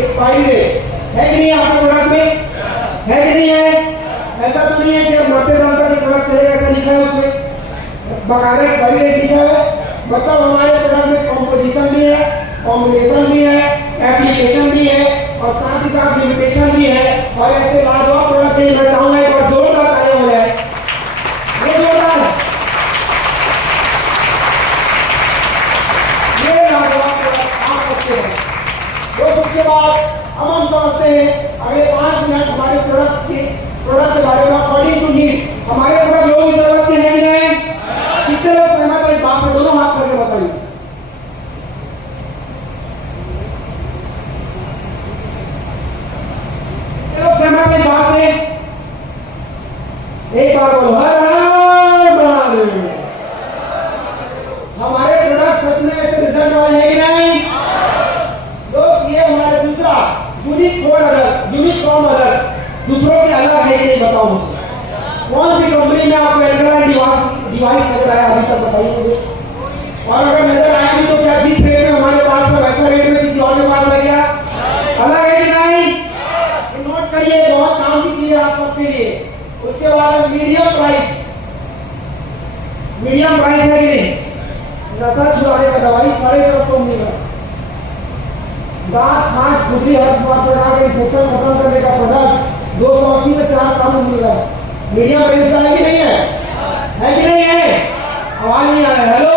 एक्सपायरी डेट है कि नहीं आपके प्रोडक्ट में? है कि नहीं है? ऐसा तो नहीं है कि अब मरते दम तक प्रोडक्ट चलेगा, ऐसा लिखा है उसमें, बकायदा एक्सपायरी डेट लिखा है। मतलब हमारे प्रोडक्ट में कॉम्पोजिशन भी है, कॉम्बिनेशन भी है, एप्लीकेशन भी है और साथ ही साथ लिमिटेशन भी है। और ऐसे लाजवाब प्रोडक्ट देना चाहूंगा, एक बार जोरदार तालियां हो जाए। ये जोरदार है, ये लाजवाब प्रोडक्ट आप सकते हैं। तो उसके बाद अब हम समझते हैं अगले 5 मिनट हमारे प्रोडक्ट के बारे में। अकॉर्डिंग टू नीड हमारे प्रोडक्ट लोगों की जरूरत है कि नहीं? कितने लोग सहमत है इस बात से? दोनों हाथ करके बताइए। सहमत है इस बात से? एक बार बोलो, हर हर महादेव। हमारे प्रोडक्ट सच में ऐसे रिजल्ट वाले हैं कि नहीं? दोस्त ये हमारे दूसरा unique for others, unique from others, दूसरों से अलग है कि नहीं बताओ मुझे। कौन सी कंपनी में आपको एल्कलाइन डिवाइस नजर आया अभी तक बताइए मुझे। और अगर नजर आया भी तो क्या जिस रेट में हमारे पास है वैसा रेट में किसी और के पास है क्या? अलग है कि नहीं? नोट करिए, बहुत काम की चीज है आप सबके लिए। उसके बाद मीडियम प्राइस। मीडियम प्राइस है कि नहीं? नशा छुड़ाने का दवाई 450 मिलेगा। दांत खांच खुजली हर पड़ा के इन्फेक्शन खत्म करने का प्रोडक्ट 280 में 4 काम मिल रहा है। मीडियम प्राइस का है कि नहीं है? है कि नहीं है? आवाज नहीं आ रहा है। हेलो,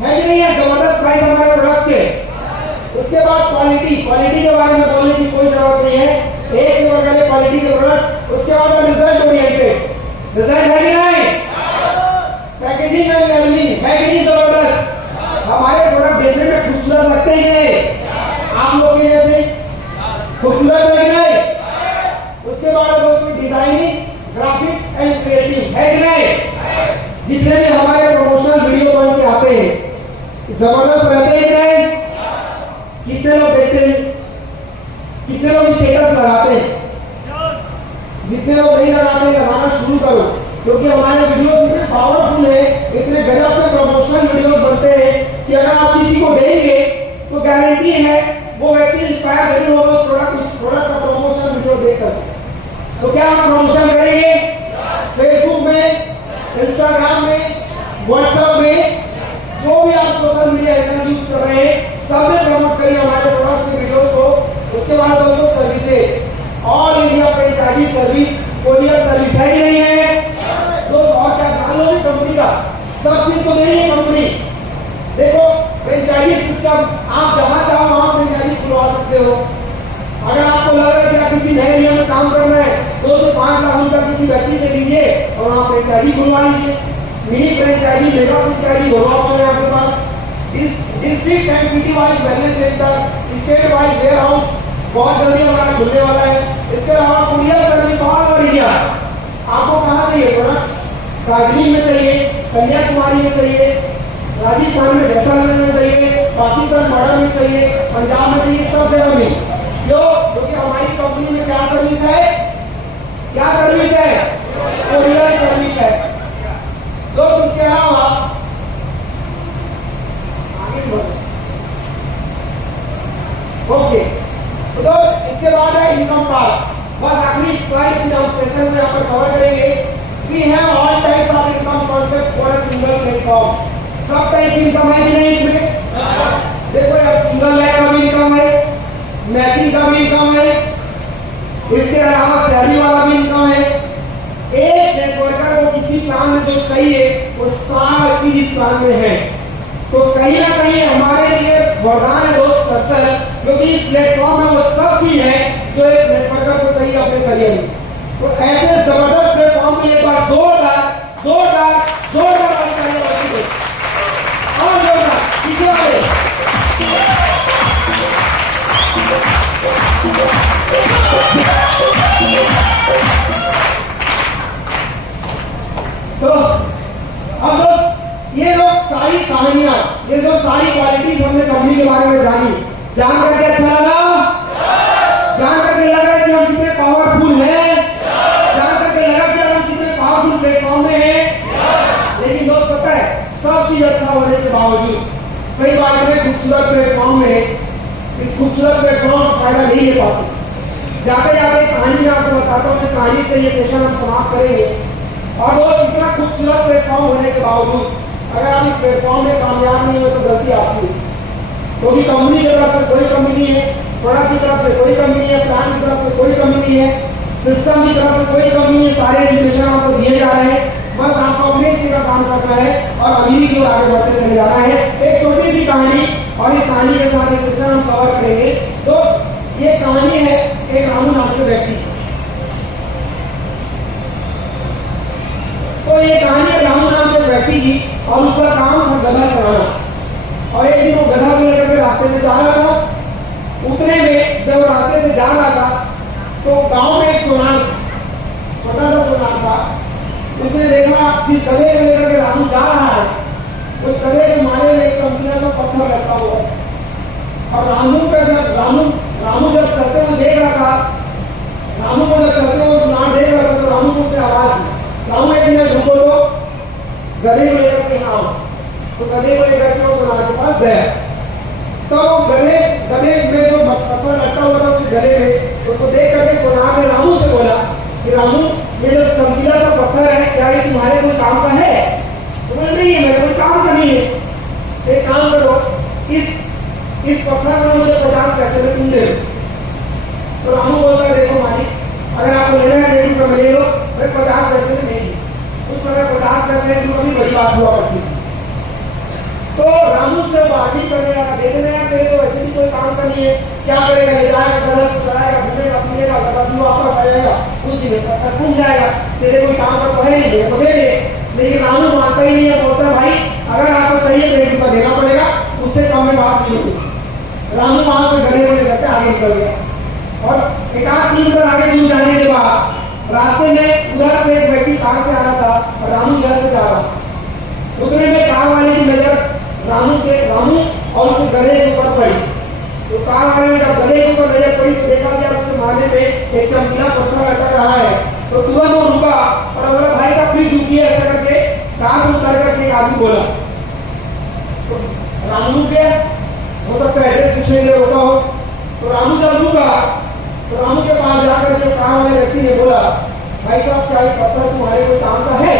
है कि नहीं है? जबरदस्त प्राइस हमारे प्रोडक्ट के। उसके बाद क्वालिटी के बारे में बोलने की कोई जरूरत नहीं है। एक नंबर का क्वालिटी के प्रोडक्ट। उसके बाद रिजल्ट ओरिएंटेड, रिजल्ट है कि नहीं? पैकेजिंग एंड लेबलिंग है कि नहीं? जबरदस्त। हमारे प्रोडक्ट देखने में खूबसूरत लगते हैं, आप लोग के जैसे खूबसूरत है कि नहीं? उसके बाद दोस्तों डिजाइनिंग, ग्राफिक्स एंड क्रिएटिव है कि नहीं? जितने भी हमारे प्रमोशनल वीडियो बन के आते हैं जबरदस्त रहते हैं कि नहीं? कितने लोग देखते हैं? कितने लोग स्टेटस लगाते हैं? जितने लोग नहीं लगाते लगाना शुरू करो, क्योंकि हमारे वीडियो इतने पावरफुल है, इतने गजब के प्रमोशनल वीडियो बनते हैं कि अगर आप किसी को देंगे तो गारंटी है वो व्यक्ति इंस्पायर जरूर होगा उस प्रोडक्ट का प्रमोशन वीडियो देखकर। तो क्या हम प्रमोशन करेंगे? फेसबुक में, इंस्टाग्राम में, व्हाट्सएप में, जो भी आप सोशल मीडिया यूज कर रहे हैं सब में प्रमोट करिए हमारे प्रोडक्ट के वीडियोस को। उसके बाद दोस्तों services, all India franchisee service, courier service है कि नहीं है दोस्तों? और क्या जान लो कंपनी का सब चीज तो नहीं है कंपनी। देखो फ्रेंचाइजी सिस्टम, आप जहां चाहो वहां फ्रेंचाइजी खुलवा सकते हो। अगर आपको लग रहा है कि आप किसी नए एरिया में काम करना है 2 से 5 लाख रुपया किसी व्यक्ति से लीजिए और वहां फ्रेंचाइजी खुलवा लीजिए। मिनी फ्रेंचाइजी, मेगा फ्रेंचाइजी दोनों ऑप्शन है आपके पास। District and city wise wellness centre, state wise warehouse बहुत जल्दी हमारा खुलने वाला है। इसके अलावा कुरियर सर्विस बहुत बढ़िया। आपको कहाँ चाहिए प्रोडक्ट? दार्जिलिंग में चाहिए, कन्याकुमारी में चाहिए, राजस्थान में जैसलमेर में चाहिए, पाकिस्तान बॉर्डर में चाहिए, पंजाब में चाहिए, सब जगह में। क्यों? क्योंकि हमारी कंपनी में क्या सर्विस है? क्या सर्विस है? कुरियर सर्विस है। दोस्तों इसके अलावा ओके, तो दोस्त इसके बाद है इनकम पार्ट। बस आखिरी स्लाइड में हम सेशन में यहाँ पर कवर करेंगे। We have all types of income concept for a single platform. सब टाइप की इनकम है कि नहीं इसमें? देखो यार, सिंगल लेग का भी इनकम है, मैचिंग का भी इनकम है, इसके अलावा सैलरी वाला भी इनकम है। एक नेटवर्कर को किसी प्लान में जो चाहिए वो सारा चीज इस प्लान में है। तो कहीं ना कहीं हमारे लिए वरदान है दोस्त अक्सर, क्योंकि इस प्लेटफॉर्म में वो सब चीज है जो एक नेटवर्कर को चाहिए अपने करियर में। तो ऐसे जबरदस्त प्लेटफॉर्म में एक बार जोरदार जोरदार जोरदार और जोरदार पीछे वाले। तो अब दोस्त ये जो सारी कहानियां, ये जो सारी क्वालिटीज हमने कंपनी के बारे में जानी, जान करके अच्छा लगा? जान करके लगा कि हम कितने पावरफुल हैं? जान करके लगा कि हम कितने पावरफुल प्लेटफॉर्म में हैं? लेकिन दोस्त पता है सब चीज अच्छा होने के बावजूद कई बार में खूबसूरत प्लेटफॉर्म में इस खूबसूरत प्लेटफॉर्म का फायदा नहीं ले पाते। जाते जाते कहानी में आपको बताता हूँ, कहानी से ये सेशन हम समाप्त करेंगे। और दोस्त इतना खूबसूरत प्लेटफॉर्म होने के बावजूद अगर आप इस प्लेटफॉर्म में कामयाब नहीं हो तो गलती आपकी है। क्योंकि कंपनी की तरफ से कोई कमी नहीं है, प्रोडक्ट की तरफ से कोई कमी नहीं है, प्लान की तरफ से कोई कमी नहीं है, सिस्टम की तरफ से कोई कमी नहीं है। सारे एजुकेशन आपको दिए जा रहे हैं, बस आपको अपने हिस्से का काम करना है और अमीरी की ओर आगे बढ़ते चले जाना है। एक छोटी सी कहानी, और इस कहानी के साथ एक सेशन हम कवर करेंगे। तो ये कहानी है एक रामू नाम के व्यक्ति। तो ये कहानी है रामू नाम के व्यक्ति की, और उसका काम था गधा चलाना। और एक दिन वो गधा को लेकर के रास्ते में जा रहा था। उतने में जब रास्ते से जा रहा था तो गांव में एक सोनार, छोटा सा सोनार था। उसने देखा जिस गधे को लेकर के रामू जा रहा है उस गधे के मारे में एक कंपनी का पत्थर रखा हुआ है। और रामू जब चलते हुए देख रहा था, रामू को जब चलते हुए सोनार देख रहा था तो रामू को उससे आवाज दी, रामू एक मिनट रुको तो गधे को लेकर के आओ। तो गधे को लेकर के वो सोनार के पास गया। तो गधे में जो पत्थर लटका हुआ था उसके गले में, उसको देख करके सोनार ने रामू से बोला कि रामू ये जो चमकीला सा पत्थर है क्या ये तुम्हारे कोई काम का है? तो बोले नहीं है, मेरे कोई काम का नहीं है। एक काम करो, इस पत्थर में मुझे 50 पैसे में तुम दे दो। तो रामू बोलता है देखो मालिक, अगर आपको लेना है 1 रुपये में ले लो, मैं 50 पैसे में नहीं। उस समय 50 पैसे की बड़ी बड़ी बात हुआ करती थी। तो रामू से बातचीत करने लगा, देखने लगा तेरे को ऐसे भी कोई काम का नहीं है, क्या करेगा, ले जाएगा गलत कराएगा, घूमेगा पिएगा, कभी वापस आ जाएगा, कुछ दिन तक घूम जाएगा, तेरे कोई काम का तो है नहीं, तो दे दे। लेकिन रामू मानता ही नहीं है, बोलता भाई अगर आपको चाहिए तो 1 रुपया देना पड़ेगा, उससे कम में बात नहीं होगी। रामू वहां से गले में करके आगे निकल गया और 1-8 किलोमीटर आगे दूर जाने के बाद रास्ते में उधर से एक व्यक्ति कार से आ रहा था और रामू इधर से जा रहा था। उतने में कार वाले की नजर रामू और उसके गले के ऊपर पड़ी। तो कार वाले ने जब गले के ऊपर नजर पड़ी तो देखा गया उसके माथे पे एक चमकीला पत्थर लटक रहा है। तो तुरंत वो रुका और बोला भाई साहब प्लीज रुकिए, ऐसा करके कार से उतर करके एक आदमी बोला। तो रामू के हो सकता है एड्रेस पूछने के लिए रोका हो। तो रामू जब रुका तो रामू के पास जाकर के कार वाले व्यक्ति ने बोला भाई साहब क्या ये पत्थर तुम्हारे कोई काम का है?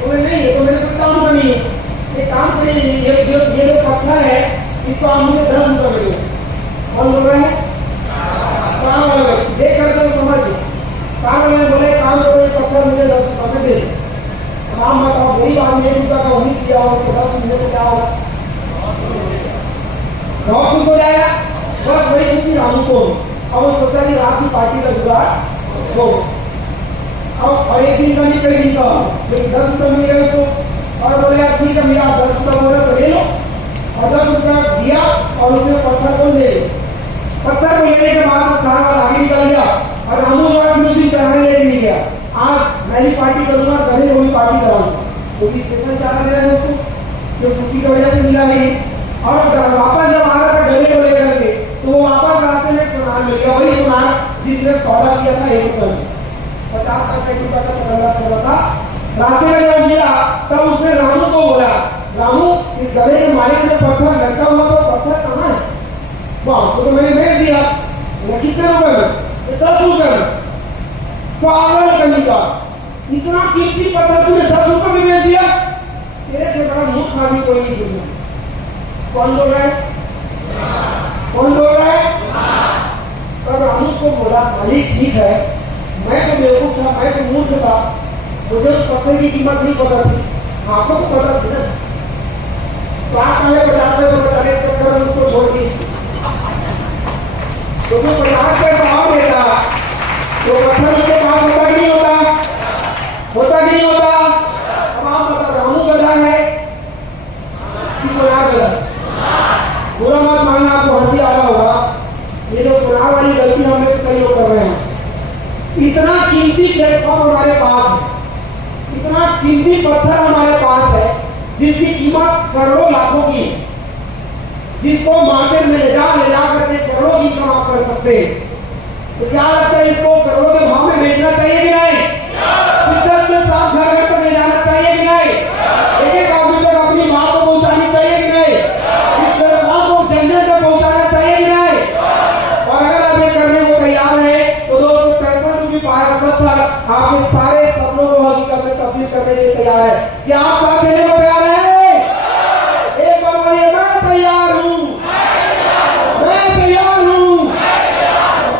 तो नहीं, ये तो मेरे कोई काम का नहीं है। एक काम करिए, ये जो पत्थर है इसको आप मुझे 10 रुपये में दो। कौन बोल रहे हैं? काम वाले देख करके समझिए। काम वाले बोले काम करो, ये पत्थर मुझे 10 रुपये में दे दो। आप बताओ गरीब आदमी 1 रुपया का वही किया हो तो 10 मुझे तो क्या होगा? बहुत खुश हो जाएगा। बस वही खुशी रामू को। अब वो सोचा कि रात की पार्टी का जुगाड़ हो। अब और 1 दिन का नहीं, कई दिन का, लेकिन 10 रुपये मिल गए उसको और बोले यार ठीक है मेरा 10 रुपया बोला तो ले लो। और 10 रुपया दिया और उसने पत्थर को ले लो। पत्थर को लेने के बाद कार वाला आगे निकल गया और रामू जो है मुझे चढ़ाने लेके नहीं गया। आज मैं भी पार्टी करूंगा, गले को भी पार्टी कराऊंगा, क्योंकि स्टेशन चढ़ा दे रहे हैं उसको जो खुशी की वजह से मिला नहीं। और वापस जब आ रहा था गले को लेकर के तो वो वापस रास्ते में सुनार मिल गया, वही सुनार जिसने सौदा किया था 1 रुपये में, 50 का 1 रुपया का चला था। रास्ते में जब मिला तब उसने रामू को बोला रामू इस गले के मालिक में पत्थर लटका हुआ तो पत्थर कहाँ है? वहां तो मैंने भेज दिया। कितने रुपए में? 10 रुपए में। पागल कहीं का, इतना कीमती पत्थर तूने 10 रुपए में भेज दिया? तेरे से बड़ा मूर्ख आदमी कोई नहीं दुनिया। कौन बोल रहा है? कौन बोल रहा है? तब रामू को बोला मालिक ठीक है, मैं तो बेवकूफ था, मैं तो मूर्ख था, मुझे उस पत्थर की कीमत नहीं पता थी, आपको तो पता थी ना। तो आप पहले 50 पैसे बचाने के चक्कर में उसको छोड़ दी। तो जो 50 पैसा और देता तो पत्थर उसके पास होता कि नहीं होता? होता कि नहीं होता? अब आप बता रामू गधा है कि सुनार गधा? पूरा मत मानना, आपको हंसी आ रहा होगा। ये जो सुनार वाली गलती हम में कई लोग कर रहे हैं। इतना कीमती प्लेटफॉर्म हमारे पास है, इतना कीमती पत्थर हमारे पास है जिसकी कीमत करोड़ों लाखों की है, जिसको मार्केट में ले जा करके करोड़ों की इनकम आप कर सकते हैं। तो क्या लगता है इसको करोड़ों के भाव में बेचना चाहिए कि नहीं? शिद्दत के साथ घर घर तक ले जाना चाहिए कि नहीं? एक आदमी तक अपनी मां को पहुंचानी चाहिए कि नहीं? इस प्लेटफॉर्म को जन्नत तक पहुंचाना चाहिए कि नहीं? और अगर आप ये करने को तैयार है तो दोस्तों टेंशन भी पाया सब था, आपके सारे सपनों को हकीकत में तब्दील करने के लिए तैयार है। क्या आप साथ देने को तैयार है? एक बार बोलिए मैं तैयार हूं, मैं तैयार हूं।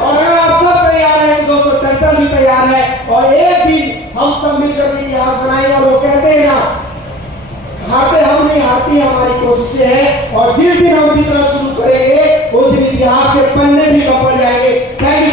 और अगर आप सब तैयार हैं तो दोस्तों टेंशन भी तैयार है। और एक दिन हम सब मिलकर के इतिहास बनाएंगे। और वो कहते हैं ना, हारते हम नहीं, हारती हमारी कोशिशें हैं। और जिस दिन हम जीतना शुरू करेंगे उस दिन इतिहास के पन्ने भी कपड़ जाएंगे। Thank you.